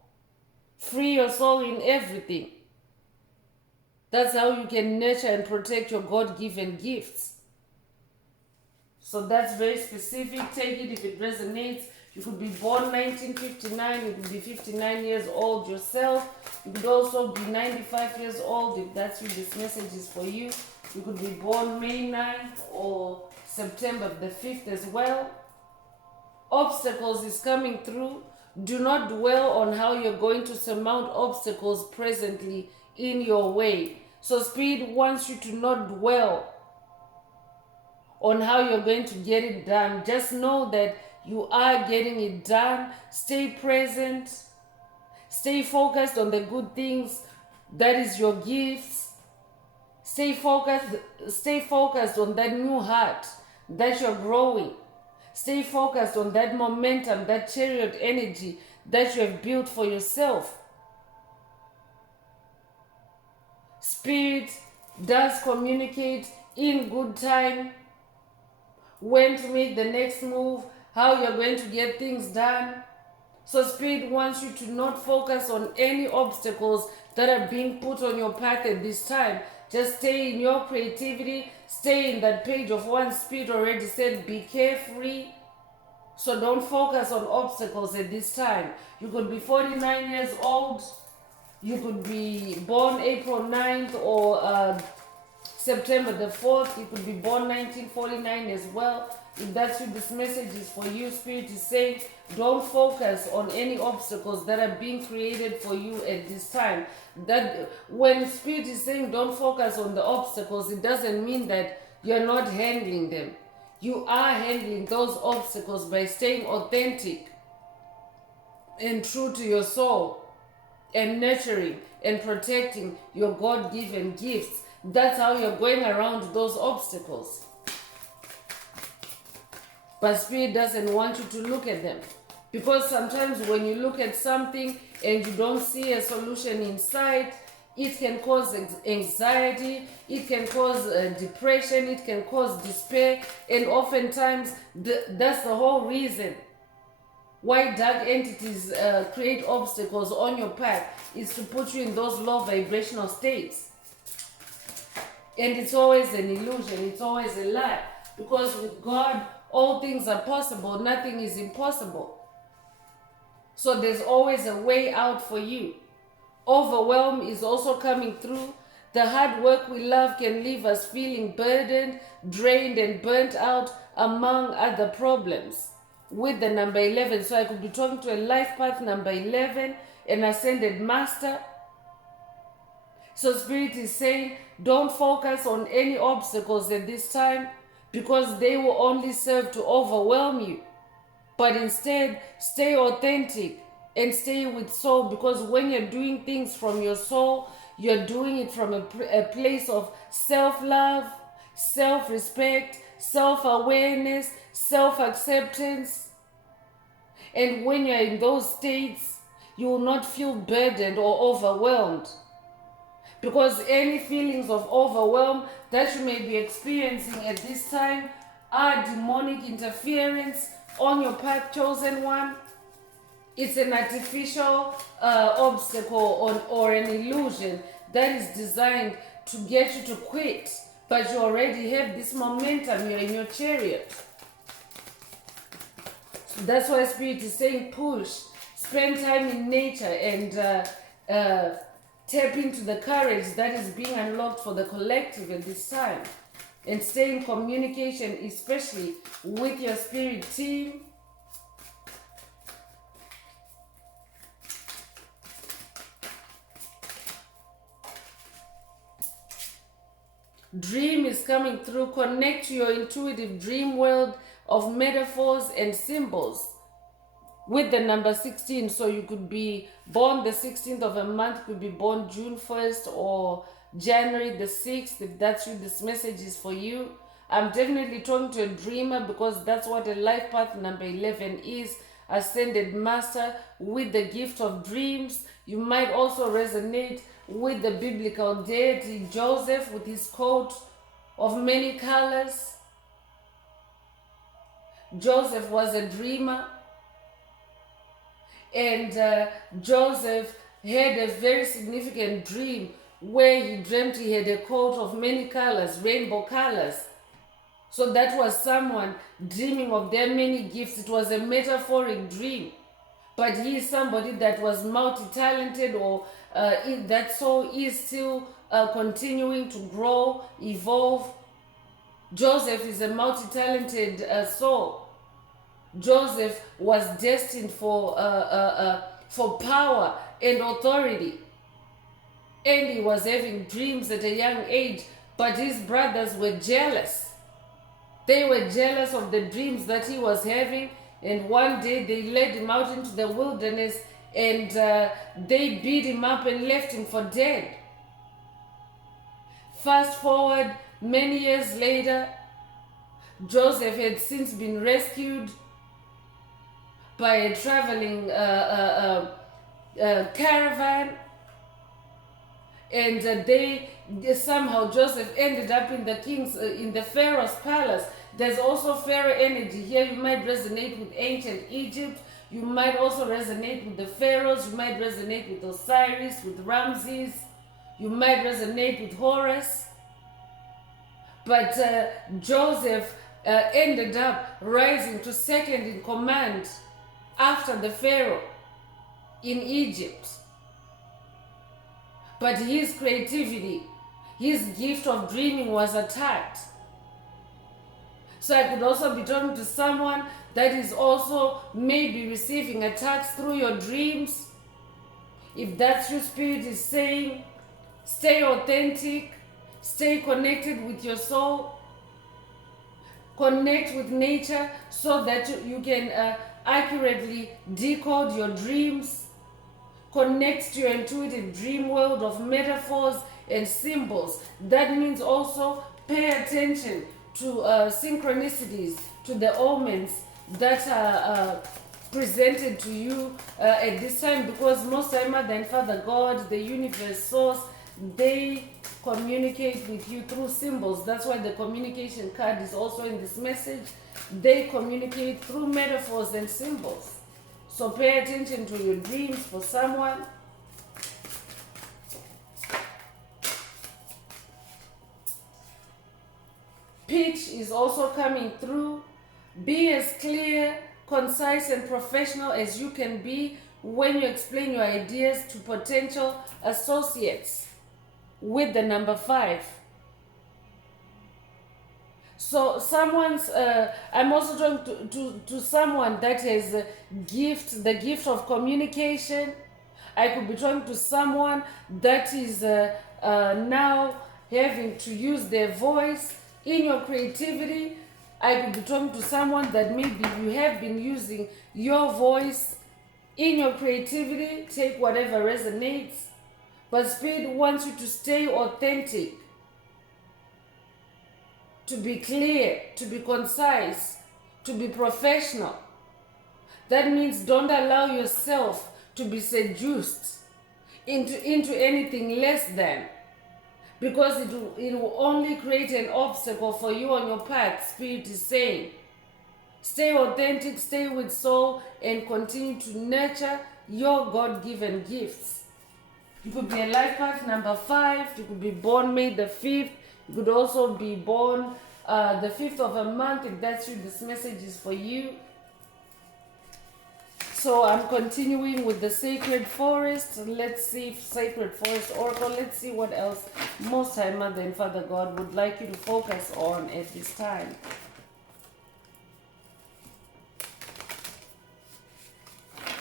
Free your soul in everything. That's how you can nurture and protect your God-given gifts. So that's very specific. Take it if it resonates. You could be born 1959. You could be 59 years old yourself. You could also be 95 years old. If that's you, this message is for you. You could be born May 9th or September the 5th as well. obstacles is coming through, do not dwell on how you're going to surmount obstacles presently in your way. So Spirit wants you to not dwell on how you're going to get it done. Just know that you are getting it done. Stay present. Stay focused on the good things. That is your gifts. Stay focused on that new heart that you're growing. Stay focused on that momentum, that chariot energy that you have built for yourself. Spirit does communicate in good time when to make the next move, how you're going to get things done. So Spirit wants you to not focus on any obstacles that are being put on your path at this time. Just stay in your creativity. Stay in that page of one. Spirit already said, be carefree. So don't focus on obstacles at this time. You could be 49 years old. You could be born April 9th or September the 4th. You could be born 1949 as well. If that's what this message is for you, Spirit is saying, don't focus on any obstacles that are being created for you at this time. That when Spirit is saying don't focus on the obstacles, it doesn't mean that you're not handling them. You are handling those obstacles by staying authentic and true to your soul and nurturing and protecting your God-given gifts. That's how you're going around those obstacles. But Spirit doesn't want you to look at them. Because sometimes when you look at something and you don't see a solution inside, it can cause anxiety, it can cause depression, it can cause despair, and oftentimes that's the whole reason why dark entities create obstacles on your path, is to put you in those low vibrational states. And it's always an illusion, it's always a lie. Because with God, all things are possible, nothing is impossible. So there's always a way out for you. Overwhelm is also coming through. The hard work we love can leave us feeling burdened, drained, and burnt out, among other problems. With the number 11, so I could be talking to a life path number 11, an ascended master. So Spirit is saying, don't focus on any obstacles at this time, because they will only serve to overwhelm you. But instead, stay authentic and stay with soul, because when you're doing things from your soul, you're doing it from a place of self-love, self-respect, self-awareness, self-acceptance. And when you're in those states, you will not feel burdened or overwhelmed. Because any feelings of overwhelm that you may be experiencing at this time are demonic interference on your path, chosen one. It's an artificial obstacle or an illusion that is designed to get you to quit. But you already have this momentum, you're in your chariot. So that's why Spirit is saying push, spend time in nature, and tap into the courage that is being unlocked for the collective at this time. And stay in communication, especially with your spirit team. Dream is coming through. Connect to your intuitive dream world of metaphors and symbols with the number 16. So you could be born the 16th of a month, could be born June 1st or January the 6th, if that's you, this message is for you. I'm definitely talking to a dreamer, because that's what a life path number 11 is, ascended master with the gift of dreams. You might also resonate with the biblical deity Joseph with his coat of many colors. Joseph was a dreamer, and Joseph had a very significant dream where he dreamt he had a coat of many colors, rainbow colors. So that was someone dreaming of their many gifts. It was a metaphoric dream. But he is somebody that was multi-talented, or that soul is still continuing to grow, evolve. Joseph is a multi-talented soul. Joseph was destined for power and authority. And he was having dreams at a young age, but his brothers were jealous. They were jealous of the dreams that he was having, and one day they led him out into the wilderness and they beat him up and left him for dead. Fast forward many years later, Joseph had since been rescued by a traveling caravan, and they somehow Joseph ended up in the in the Pharaoh's palace. There's also Pharaoh energy here. You might resonate with ancient Egypt. You might also resonate with the pharaohs. You might resonate with Osiris, with Ramses. You might resonate with Horus. But Joseph ended up rising to second in command after the Pharaoh in Egypt. But his creativity, his gift of dreaming was attacked. So I could also be talking to someone that is also maybe receiving attacks through your dreams. If that's your spirit is saying, stay authentic, stay connected with your soul, connect with nature so that you can accurately decode your dreams, connect to your intuitive dream world of metaphors and symbols. That means also pay attention to synchronicities, to the omens that are presented to you at this time, because most time Mother and Father God, the universe, source, they communicate with you through symbols. That's why the communication card is also in this message. They communicate through metaphors and symbols. So pay attention to your dreams for someone. Pitch is also coming through. Be as clear, concise, and professional as you can be when you explain your ideas to potential associates with the number 5. So someone's, I'm also talking to someone that has a gift, the gift of communication. I could be talking to someone that is now having to use their voice in your creativity. I could be talking to someone that maybe you have been using your voice in your creativity. Take whatever resonates. But Spirit wants you to stay authentic, to be clear, to be concise, to be professional. That means don't allow yourself to be seduced into anything less than, because it will only create an obstacle for you on your path. Spirit is saying, stay authentic, stay with soul, and continue to nurture your God-given gifts. You could be a life path number 5. You could be born May the 5th. You could also be born the 5th of a month. If that's you, this message is for you. So I'm continuing with the Sacred Forest. Let's see if Sacred Forest Oracle. Let's see what else Most High Mother and Father God would like you to focus on at this time.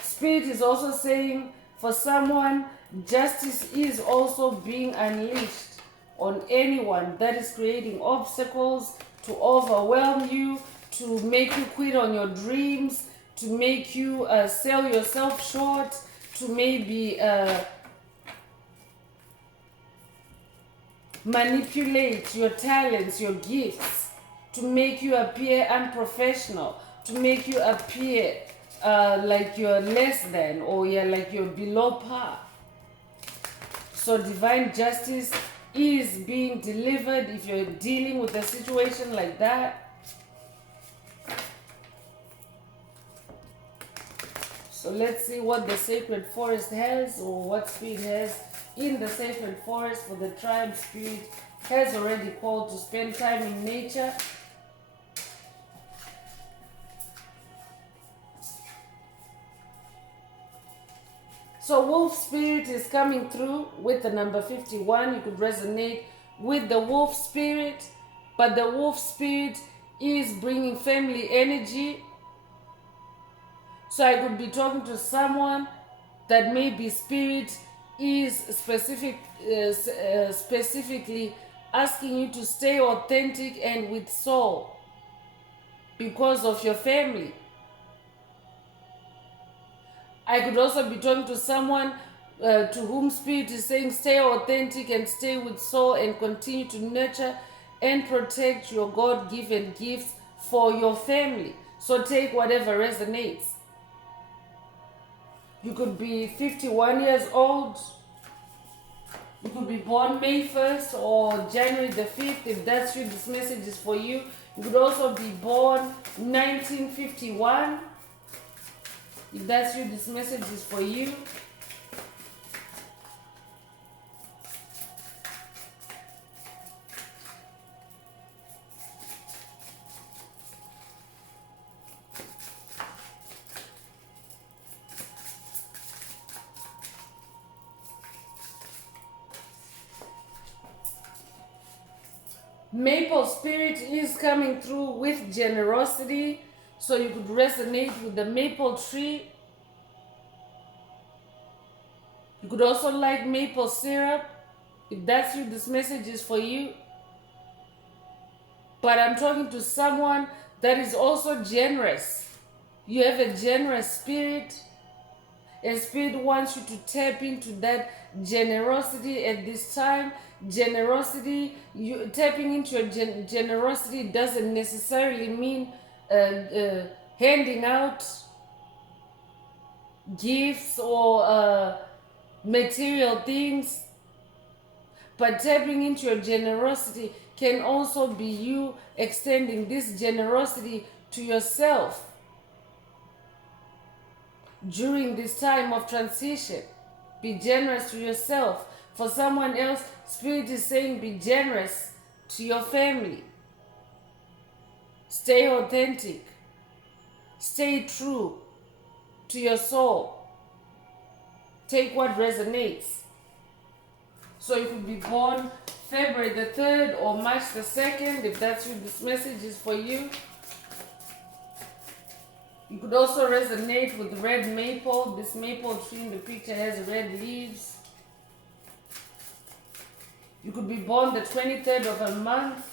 Spirit is also saying, for someone, justice is also being unleashed on anyone that is creating obstacles to overwhelm you, to make you quit on your dreams, to make you sell yourself short, to maybe manipulate your talents, your gifts, to make you appear unprofessional, to make you appear like you're less than, or like you're below par. So divine justice is being delivered if you're dealing with a situation like that. So let's see what the Sacred Forest has, or what Spirit has in the Sacred Forest for the tribe. Spirit has already called to spend time in nature. So Wolf Spirit is coming through with the number 51. You could resonate with the Wolf Spirit, but the Wolf Spirit is bringing family energy. So I could be talking to someone that maybe spirit is specifically asking you to stay authentic and with soul because of your family. I could also be talking to someone to whom spirit is saying stay authentic and stay with soul and continue to nurture and protect your God-given gifts for your family. So take whatever resonates. You could be 51 years old. You could be born May 1st or January the 5th. If that's you, this message is for you. You could also be born 1951. If that's you, this message is for you. Maple spirit is coming through with generosity. So you could resonate with the maple tree. You could also like maple syrup. If that's you, this message is for you. But I'm talking to someone that is also generous. You have a generous spirit. And spirit wants you to tap into that generosity at this time. Generosity, you tapping into your generosity doesn't necessarily mean handing out gifts or material things, but tapping into your generosity can also be you extending this generosity to yourself during this time of transition. Be generous to yourself. For someone else, spirit is saying be generous to your family. Stay authentic. Stay true to your soul. Take what resonates. So you could be born February the 3rd or March the 2nd. If that's you, this message is for you. You could also resonate with red maple. This maple tree in the picture has red leaves. You could be born the 23rd of a month.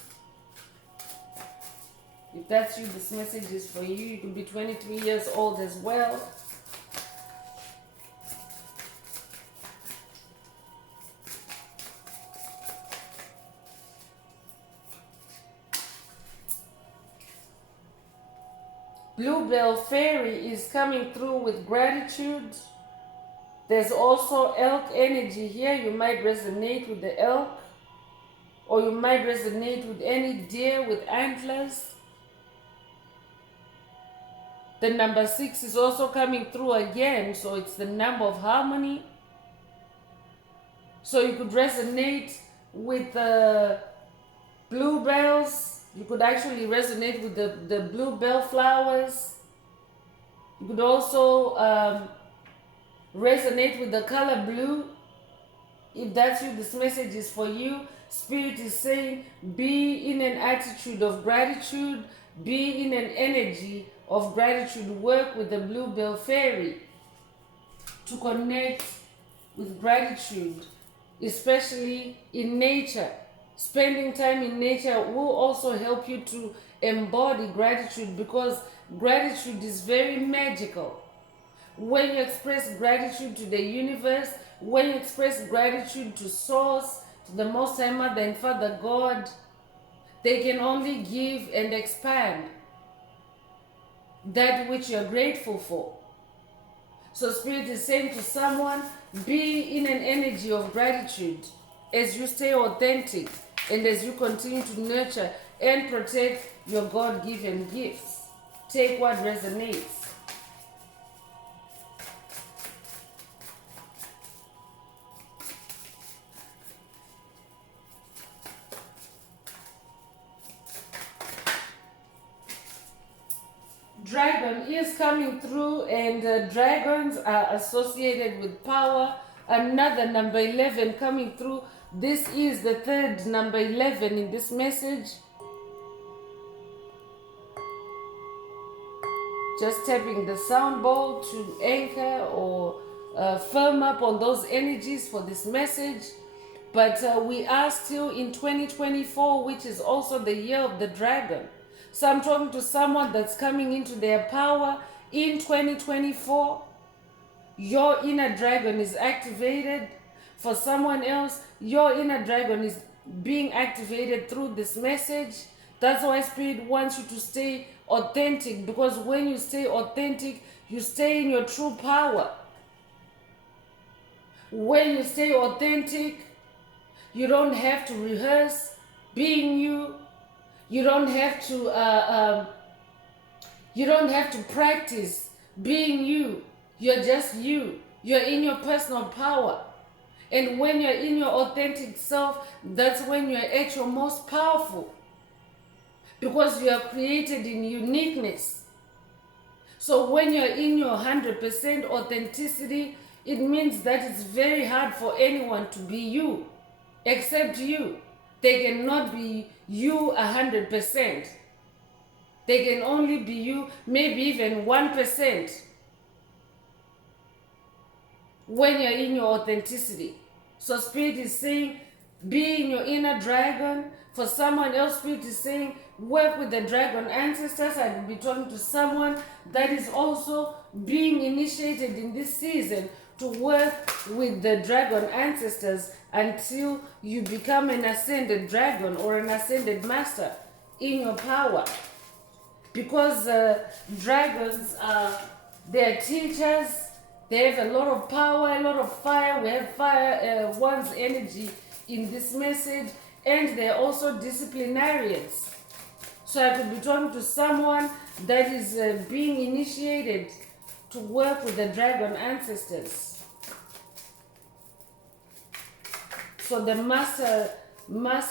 If that's you, this message is for you. You could be 23 years old as well. Bluebell Fairy is coming through with gratitude. There's also elk energy here. You might resonate with the elk, or you might resonate with any deer with antlers. The number 6 is also coming through again, so it's the number of harmony. So you could resonate with the bluebells. You could actually resonate with the bluebell flowers. You could also resonate with the color blue. If that's you, this message is for you. Spirit is saying be in an attitude of gratitude, be in an energy of gratitude. Work with the bluebell fairy to connect with gratitude, especially in nature. Spending time in nature will also help you to embody gratitude, because gratitude is very magical. When you express gratitude to the universe, when you express gratitude to Source, to the Most High Mother and Father God, they can only give and expand that which you're grateful for. So Spirit is saying to someone, be in an energy of gratitude as you stay authentic and as you continue to nurture and protect your God-given gifts. Take what resonates. Dragon is coming through, and dragons are associated with power. Another number 11 coming through. This is the third number 11 in this message. just tapping the sound bowl to anchor or firm up on those energies for this message. But we are still in 2024, which is also the year of the dragon. So I'm talking to someone that's coming into their power in 2024. Your inner dragon is activated. For someone else, your inner dragon is being activated through this message. That's why Spirit wants you to stay authentic, because when you stay authentic, you stay in your true power. When you stay authentic, you don't have to rehearse being you. You don't have to practice being you. You're just you. You're in your personal power. And when you're in your authentic self, that's when you're at your most powerful. Because you are created in uniqueness. So when you're in your 100% authenticity, it means that it's very hard for anyone to be you, except you. They cannot be you 100%. They can only be you, maybe even 1%. When you're in your authenticity. So Spirit is saying, be in your inner dragon. For someone else, Spirit is saying, work with the dragon ancestors. I will be talking to someone that is also being initiated in this season to work with the dragon ancestors until you become an ascended dragon or an ascended master in your power. Because dragons are, they're teachers. They have a lot of power, a lot of fire. We have fire, one's energy in this message. And they're also disciplinarians. So I could be talking to someone that is being initiated to work with the dragon ancestors. So the master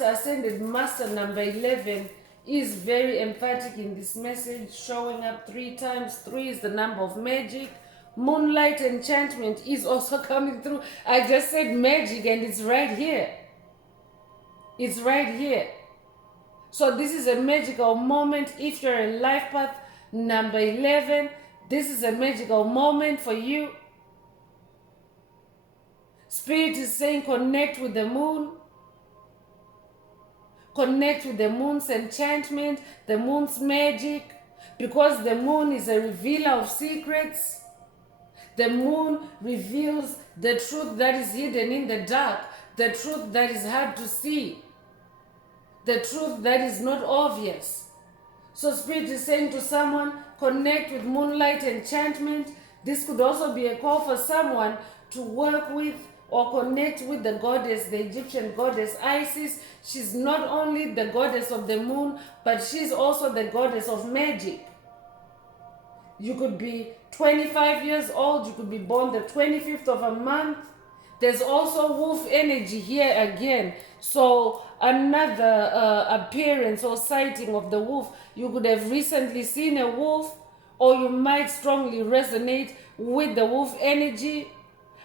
ascended master number 11 is very emphatic in this message, showing up 3 times. 3 is the number of magic. Moonlight enchantment is also coming through. I just said magic and it's right here. It's right here. So this is a magical moment. If you're in life path number 11, this is a magical moment for you. Spirit is saying connect with the moon. Connect with the moon's enchantment, the moon's magic, because the moon is a revealer of secrets. The moon reveals the truth that is hidden in the dark, the truth that is hard to see, the truth that is not obvious. So Spirit is saying to someone, connect with moonlight enchantment. This could also be a call for someone to work with or connect with the goddess, the Egyptian goddess Isis. She's not only the goddess of the moon, but she's also the goddess of magic. You could be 25 years old, you could be born the 25th of a month. There's also wolf energy here again. So another appearance or sighting of the wolf. You could have recently seen a wolf, or you might strongly resonate with the wolf energy.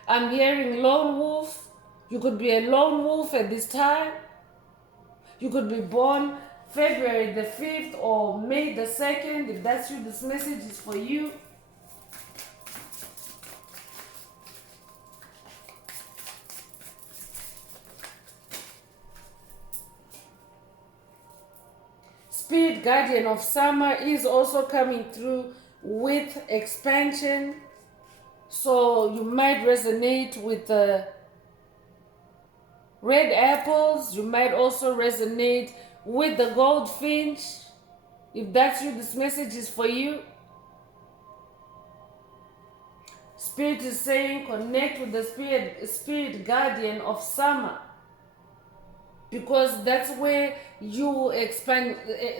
I'm hearing lone wolf. You could be a lone wolf at this time. You could be born February the 5th or May the 2nd. If that's you, this message is for you. Spirit guardian of summer is also coming through with expansion. So you might resonate with red apples. You might also resonate with the goldfinch. If that's you, this message is for you. Spirit is saying connect with the spirit guardian of summer, because that's where you will expand.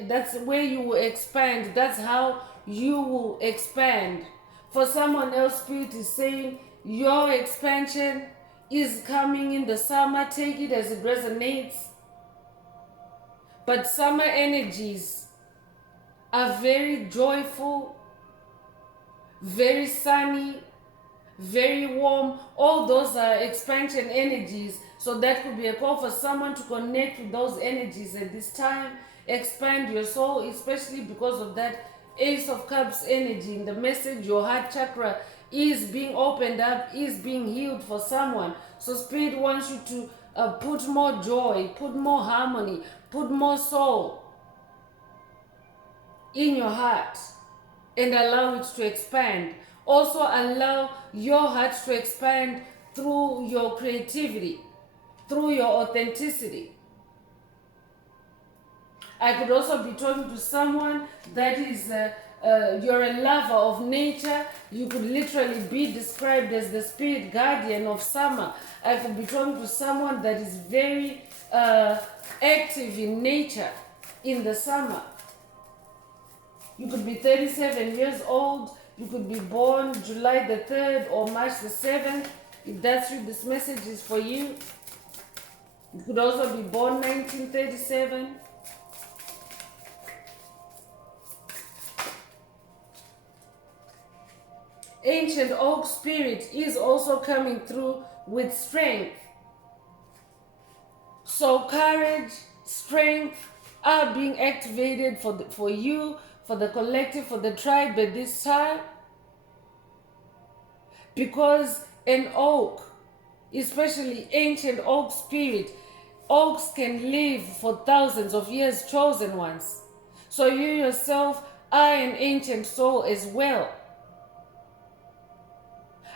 That's where you will expand. That's how you will expand. For someone else, Spirit is saying your expansion is coming in the summer. Take it as it resonates. But summer energies are very joyful, very sunny, very warm. All those are expansion energies. So that could be a call for someone to connect with those energies at this time. Expand your soul, especially because of that Ace of Cups energy in the message. Your heart chakra is being opened up, is being healed for someone. So Spirit wants you to put more joy, put more harmony, put more soul in your heart and allow it to expand. Also allow your heart to expand through your creativity, through your authenticity. I could also be talking to someone that is, you're a lover of nature. You could literally be described as the spirit guardian of summer. I could be talking to someone that is very active in nature in the summer. You could be 37 years old. You could be born July the 3rd or March the 7th. If that's you, this message is for you. You could also be born 1937. Ancient oak spirit is also coming through with strength. So courage, strength are being activated for you, for the collective, for the tribe at this time. Because an oak, especially ancient oak spirit, oaks can live for thousands of years, chosen ones. So you yourself are an ancient soul as well.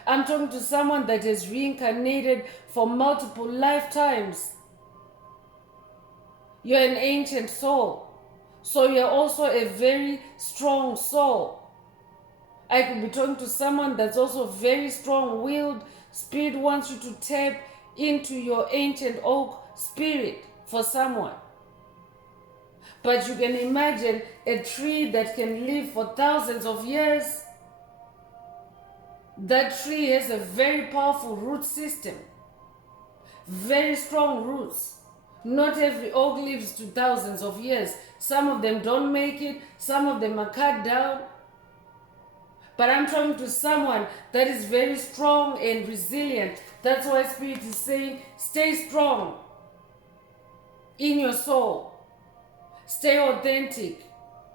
I'm talking to someone that has reincarnated for multiple lifetimes. You're an ancient soul. So you're also a very strong soul. I could be talking to someone that's also very strong-willed. Spirit wants you to tap into your ancient oak spirit for someone. But you can imagine a tree that can live for thousands of years. That tree has a very powerful root system, very strong roots. Not every oak lives to thousands of years. Some of them don't make it, some of them are cut down. But I'm talking to someone that is very strong and resilient. That's why Spirit is saying, stay strong in your soul. Stay authentic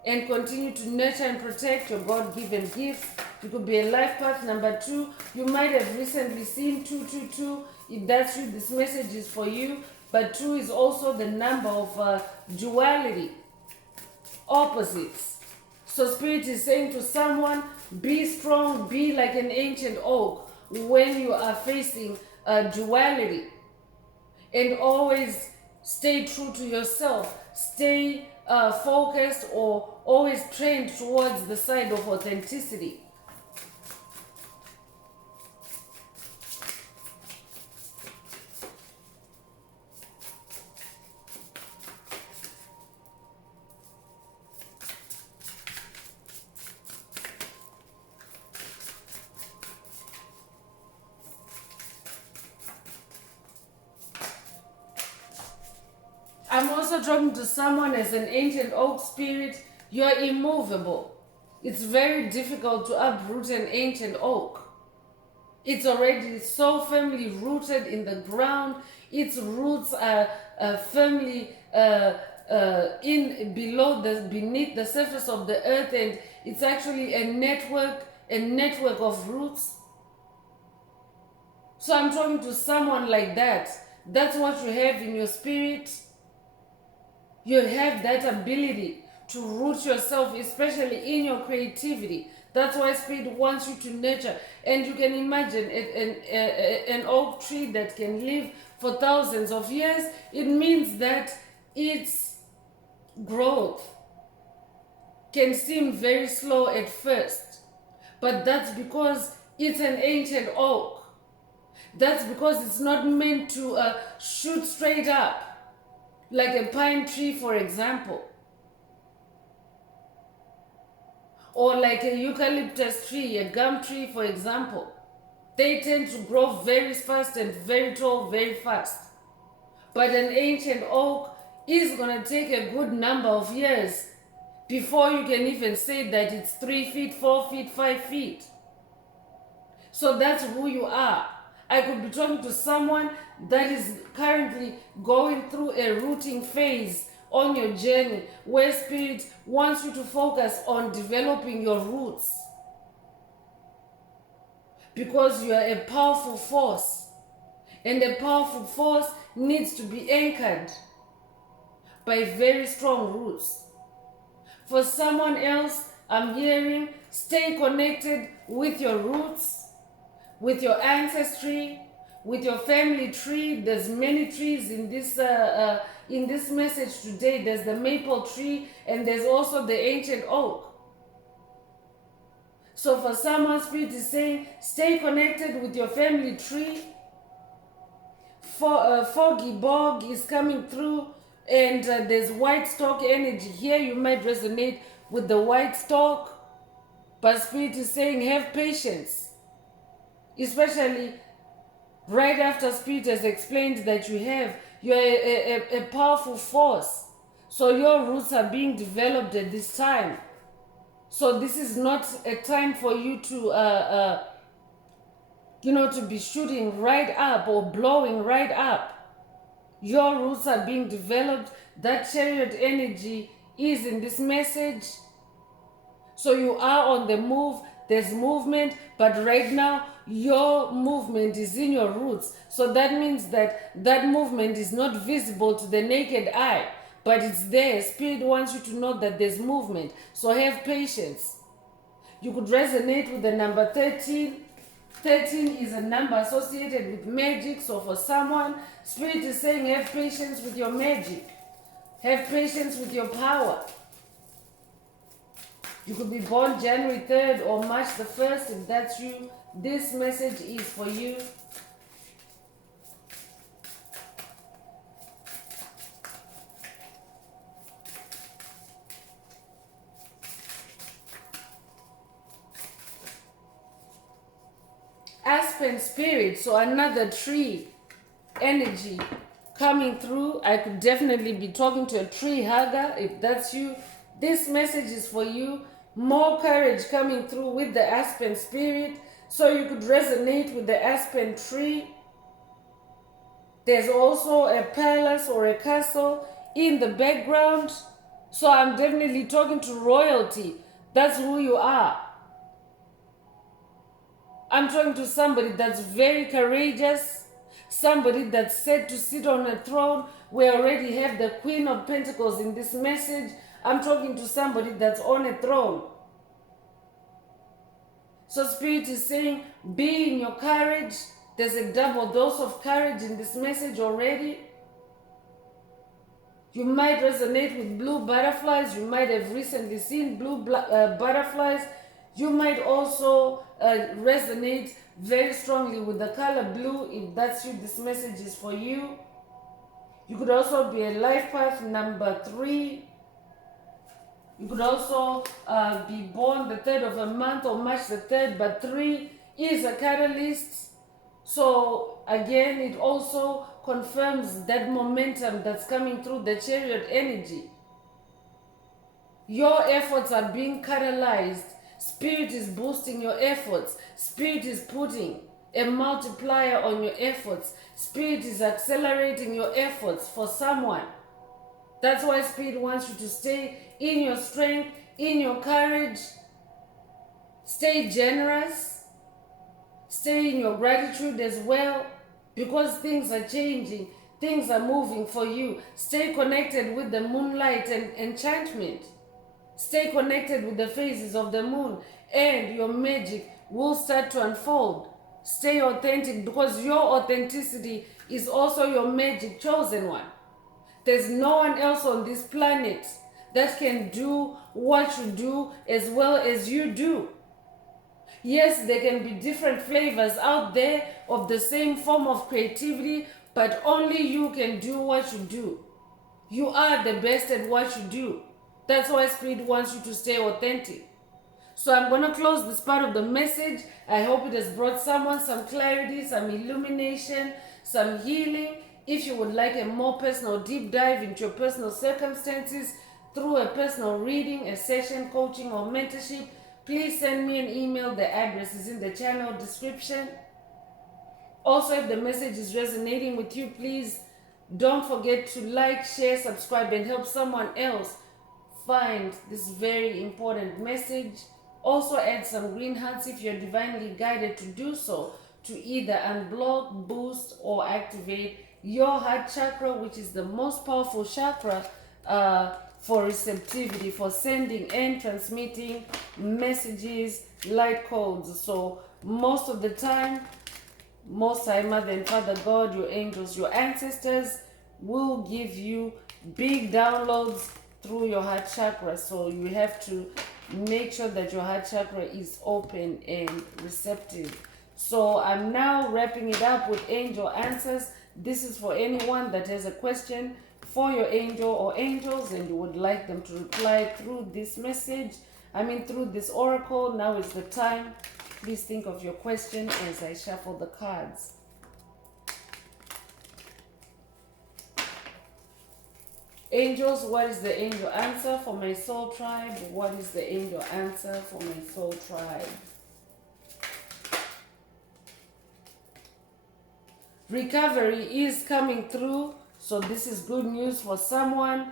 and continue to nurture and protect your God-given gifts. You could be a life path number 2. You might have recently seen 222. If that's you, this message is for you. But 2 is also the number of duality, opposites. So Spirit is saying to someone, be strong, be like an ancient oak when you are facing duality. And always stay true to yourself. Stay focused or always trained towards the side of authenticity. I'm also talking to someone as an ancient oak spirit. You're immovable. It's very difficult to uproot an ancient oak. It's already so firmly rooted in the ground. Its roots are firmly beneath the surface of the earth, and it's actually a network of roots. So I'm talking to someone like that. That's what you have in your spirit. You have that ability to root yourself, especially in your creativity. That's why Spirit wants you to nurture. And you can imagine an oak tree that can live for thousands of years. It means that its growth can seem very slow at first. But that's because it's an ancient oak. That's because it's not meant to shoot straight up. Like a pine tree, for example. Or like a eucalyptus tree, a gum tree, for example. They tend to grow very fast and very tall very fast. But an ancient oak is going to take a good number of years before you can even say that it's 3 feet, 4 feet, 5 feet. So that's who you are. I could be talking to someone that is currently going through a rooting phase on your journey where Spirit wants you to focus on developing your roots. Because you are a powerful force. And a powerful force needs to be anchored by very strong roots. For someone else, I'm hearing, stay connected with your roots, with your ancestry, with your family tree. There's many trees in this message today. There's the maple tree and there's also the ancient oak. So for someone, Spirit is saying, stay connected with your family tree. Foggy bog is coming through, and there's white stalk energy here. You might resonate with the white stalk, but Spirit is saying have patience, especially right after Spirit has explained that you're a powerful force. So your roots are being developed at this time. So this is not a time for you to to be shooting right up or blowing right up. Your roots are being developed. That chariot energy is in this message. So you are on the move. There's movement, but right now your movement is in your roots. So that means that movement is not visible to the naked eye, but it's there. Spirit wants you to know that there's movement. So have patience. You could resonate with the number 13. 13 is a number associated with magic. So for someone, Spirit is saying have patience with your magic. Have patience with your power. You could be born January 3rd or March the 1st. If that's you, this message is for you. Aspen Spirit, so another tree energy coming through. I could definitely be talking to a tree hugger. If that's you, this message is for you. More courage coming through with the Aspen Spirit. So you could resonate with the Aspen tree. There's also a palace or a castle in the background. So I'm definitely talking to royalty. That's who you are. I'm talking to somebody that's very courageous, somebody that's set to sit on a throne. We already have the Queen of Pentacles in this message. I'm talking to somebody that's on a throne. So Spirit is saying, be in your courage. There's a double dose of courage in this message already. You might resonate with blue butterflies. You might have recently seen blue butterflies. You might also resonate very strongly with the color blue. If that's you, this message is for you. You could also be a life path number 3. You could also be born the 3rd of a month or March the 3rd, but 3 is a catalyst. So again, it also confirms that momentum that's coming through the chariot energy. Your efforts are being catalyzed. Spirit is boosting your efforts. Spirit is putting a multiplier on your efforts. Spirit is accelerating your efforts for someone. That's why Spirit wants you to stay in your strength, in your courage. Stay generous. Stay in your gratitude as well, because things are changing. Things are moving for you. Stay connected with the moonlight and enchantment. Stay connected with the phases of the moon, and your magic will start to unfold. Stay authentic, because your authenticity is also your magic chosen one. There's no one else on this planet that can do what you do as well as you do. Yes, there can be different flavors out there of the same form of creativity, but only you can do what you do. You are the best at what you do. That's why Spirit wants you to stay authentic. So I'm going to close this part of the message. I hope it has brought someone some clarity, some illumination, some healing. If you would like a more personal deep dive into your personal circumstances through a personal reading, a session, coaching, or mentorship, please send me an email. The address is in the channel description. Also, if the message is resonating with you, please Don't forget to like, share, subscribe, and help someone else find this very important message. Also add some green hearts if you're divinely guided to do so, to either unblock, boost, or activate your heart chakra, which is the most powerful chakra for receptivity, for sending and transmitting messages, light codes. So most of the time, Most High Mother and Father God, your angels, your ancestors will give you big downloads through your heart chakra. So you have to make sure that your heart chakra is open and receptive. So I'm now wrapping it up with angel answers. This is for anyone that has a question for your angel or angels and you would like them to reply through this message. Through this oracle. Now is the time. Please think of your question as I shuffle the cards. Angels, what is the angel answer for my soul tribe? What is the angel answer for my soul tribe? Recovery is coming through, so this is good news for someone.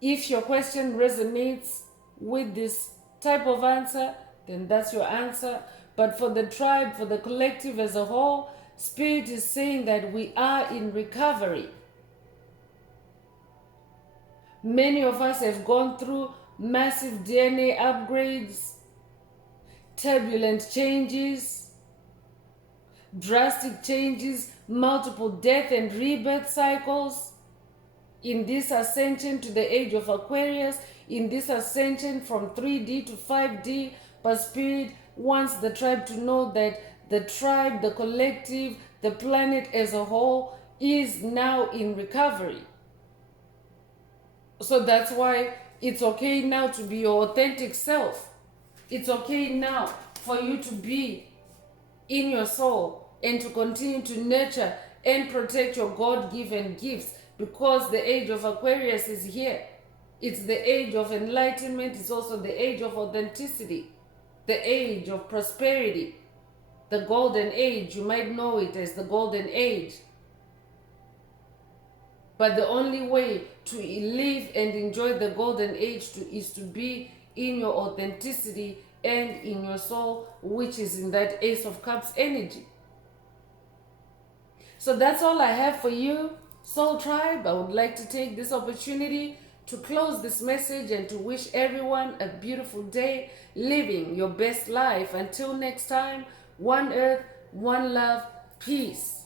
If your question resonates with this type of answer, then that's your answer. But for the tribe, for the collective as a whole, Spirit is saying that we are in recovery. Many of us have gone through massive DNA upgrades, turbulent changes, drastic changes, multiple death and rebirth cycles. In this ascension to the age of Aquarius, in this ascension from 3D to 5D, but Spirit wants the tribe to know that the tribe, the collective, the planet as a whole is now in recovery. So that's why it's okay now to be your authentic self. It's okay now for you to be in your soul and to continue to nurture and protect your God-given gifts, because the age of Aquarius is here. It's the age of enlightenment. It's also the age of authenticity, the age of prosperity, the golden age. You might know it as the golden age. But the only way to live and enjoy the golden age is to be in your authenticity and in your soul, which is in that Ace of Cups energy. So that's all I have for you, Soul Tribe. I would like to take this opportunity to close this message and to wish everyone a beautiful day, living your best life. Until next time, one earth, one love, peace.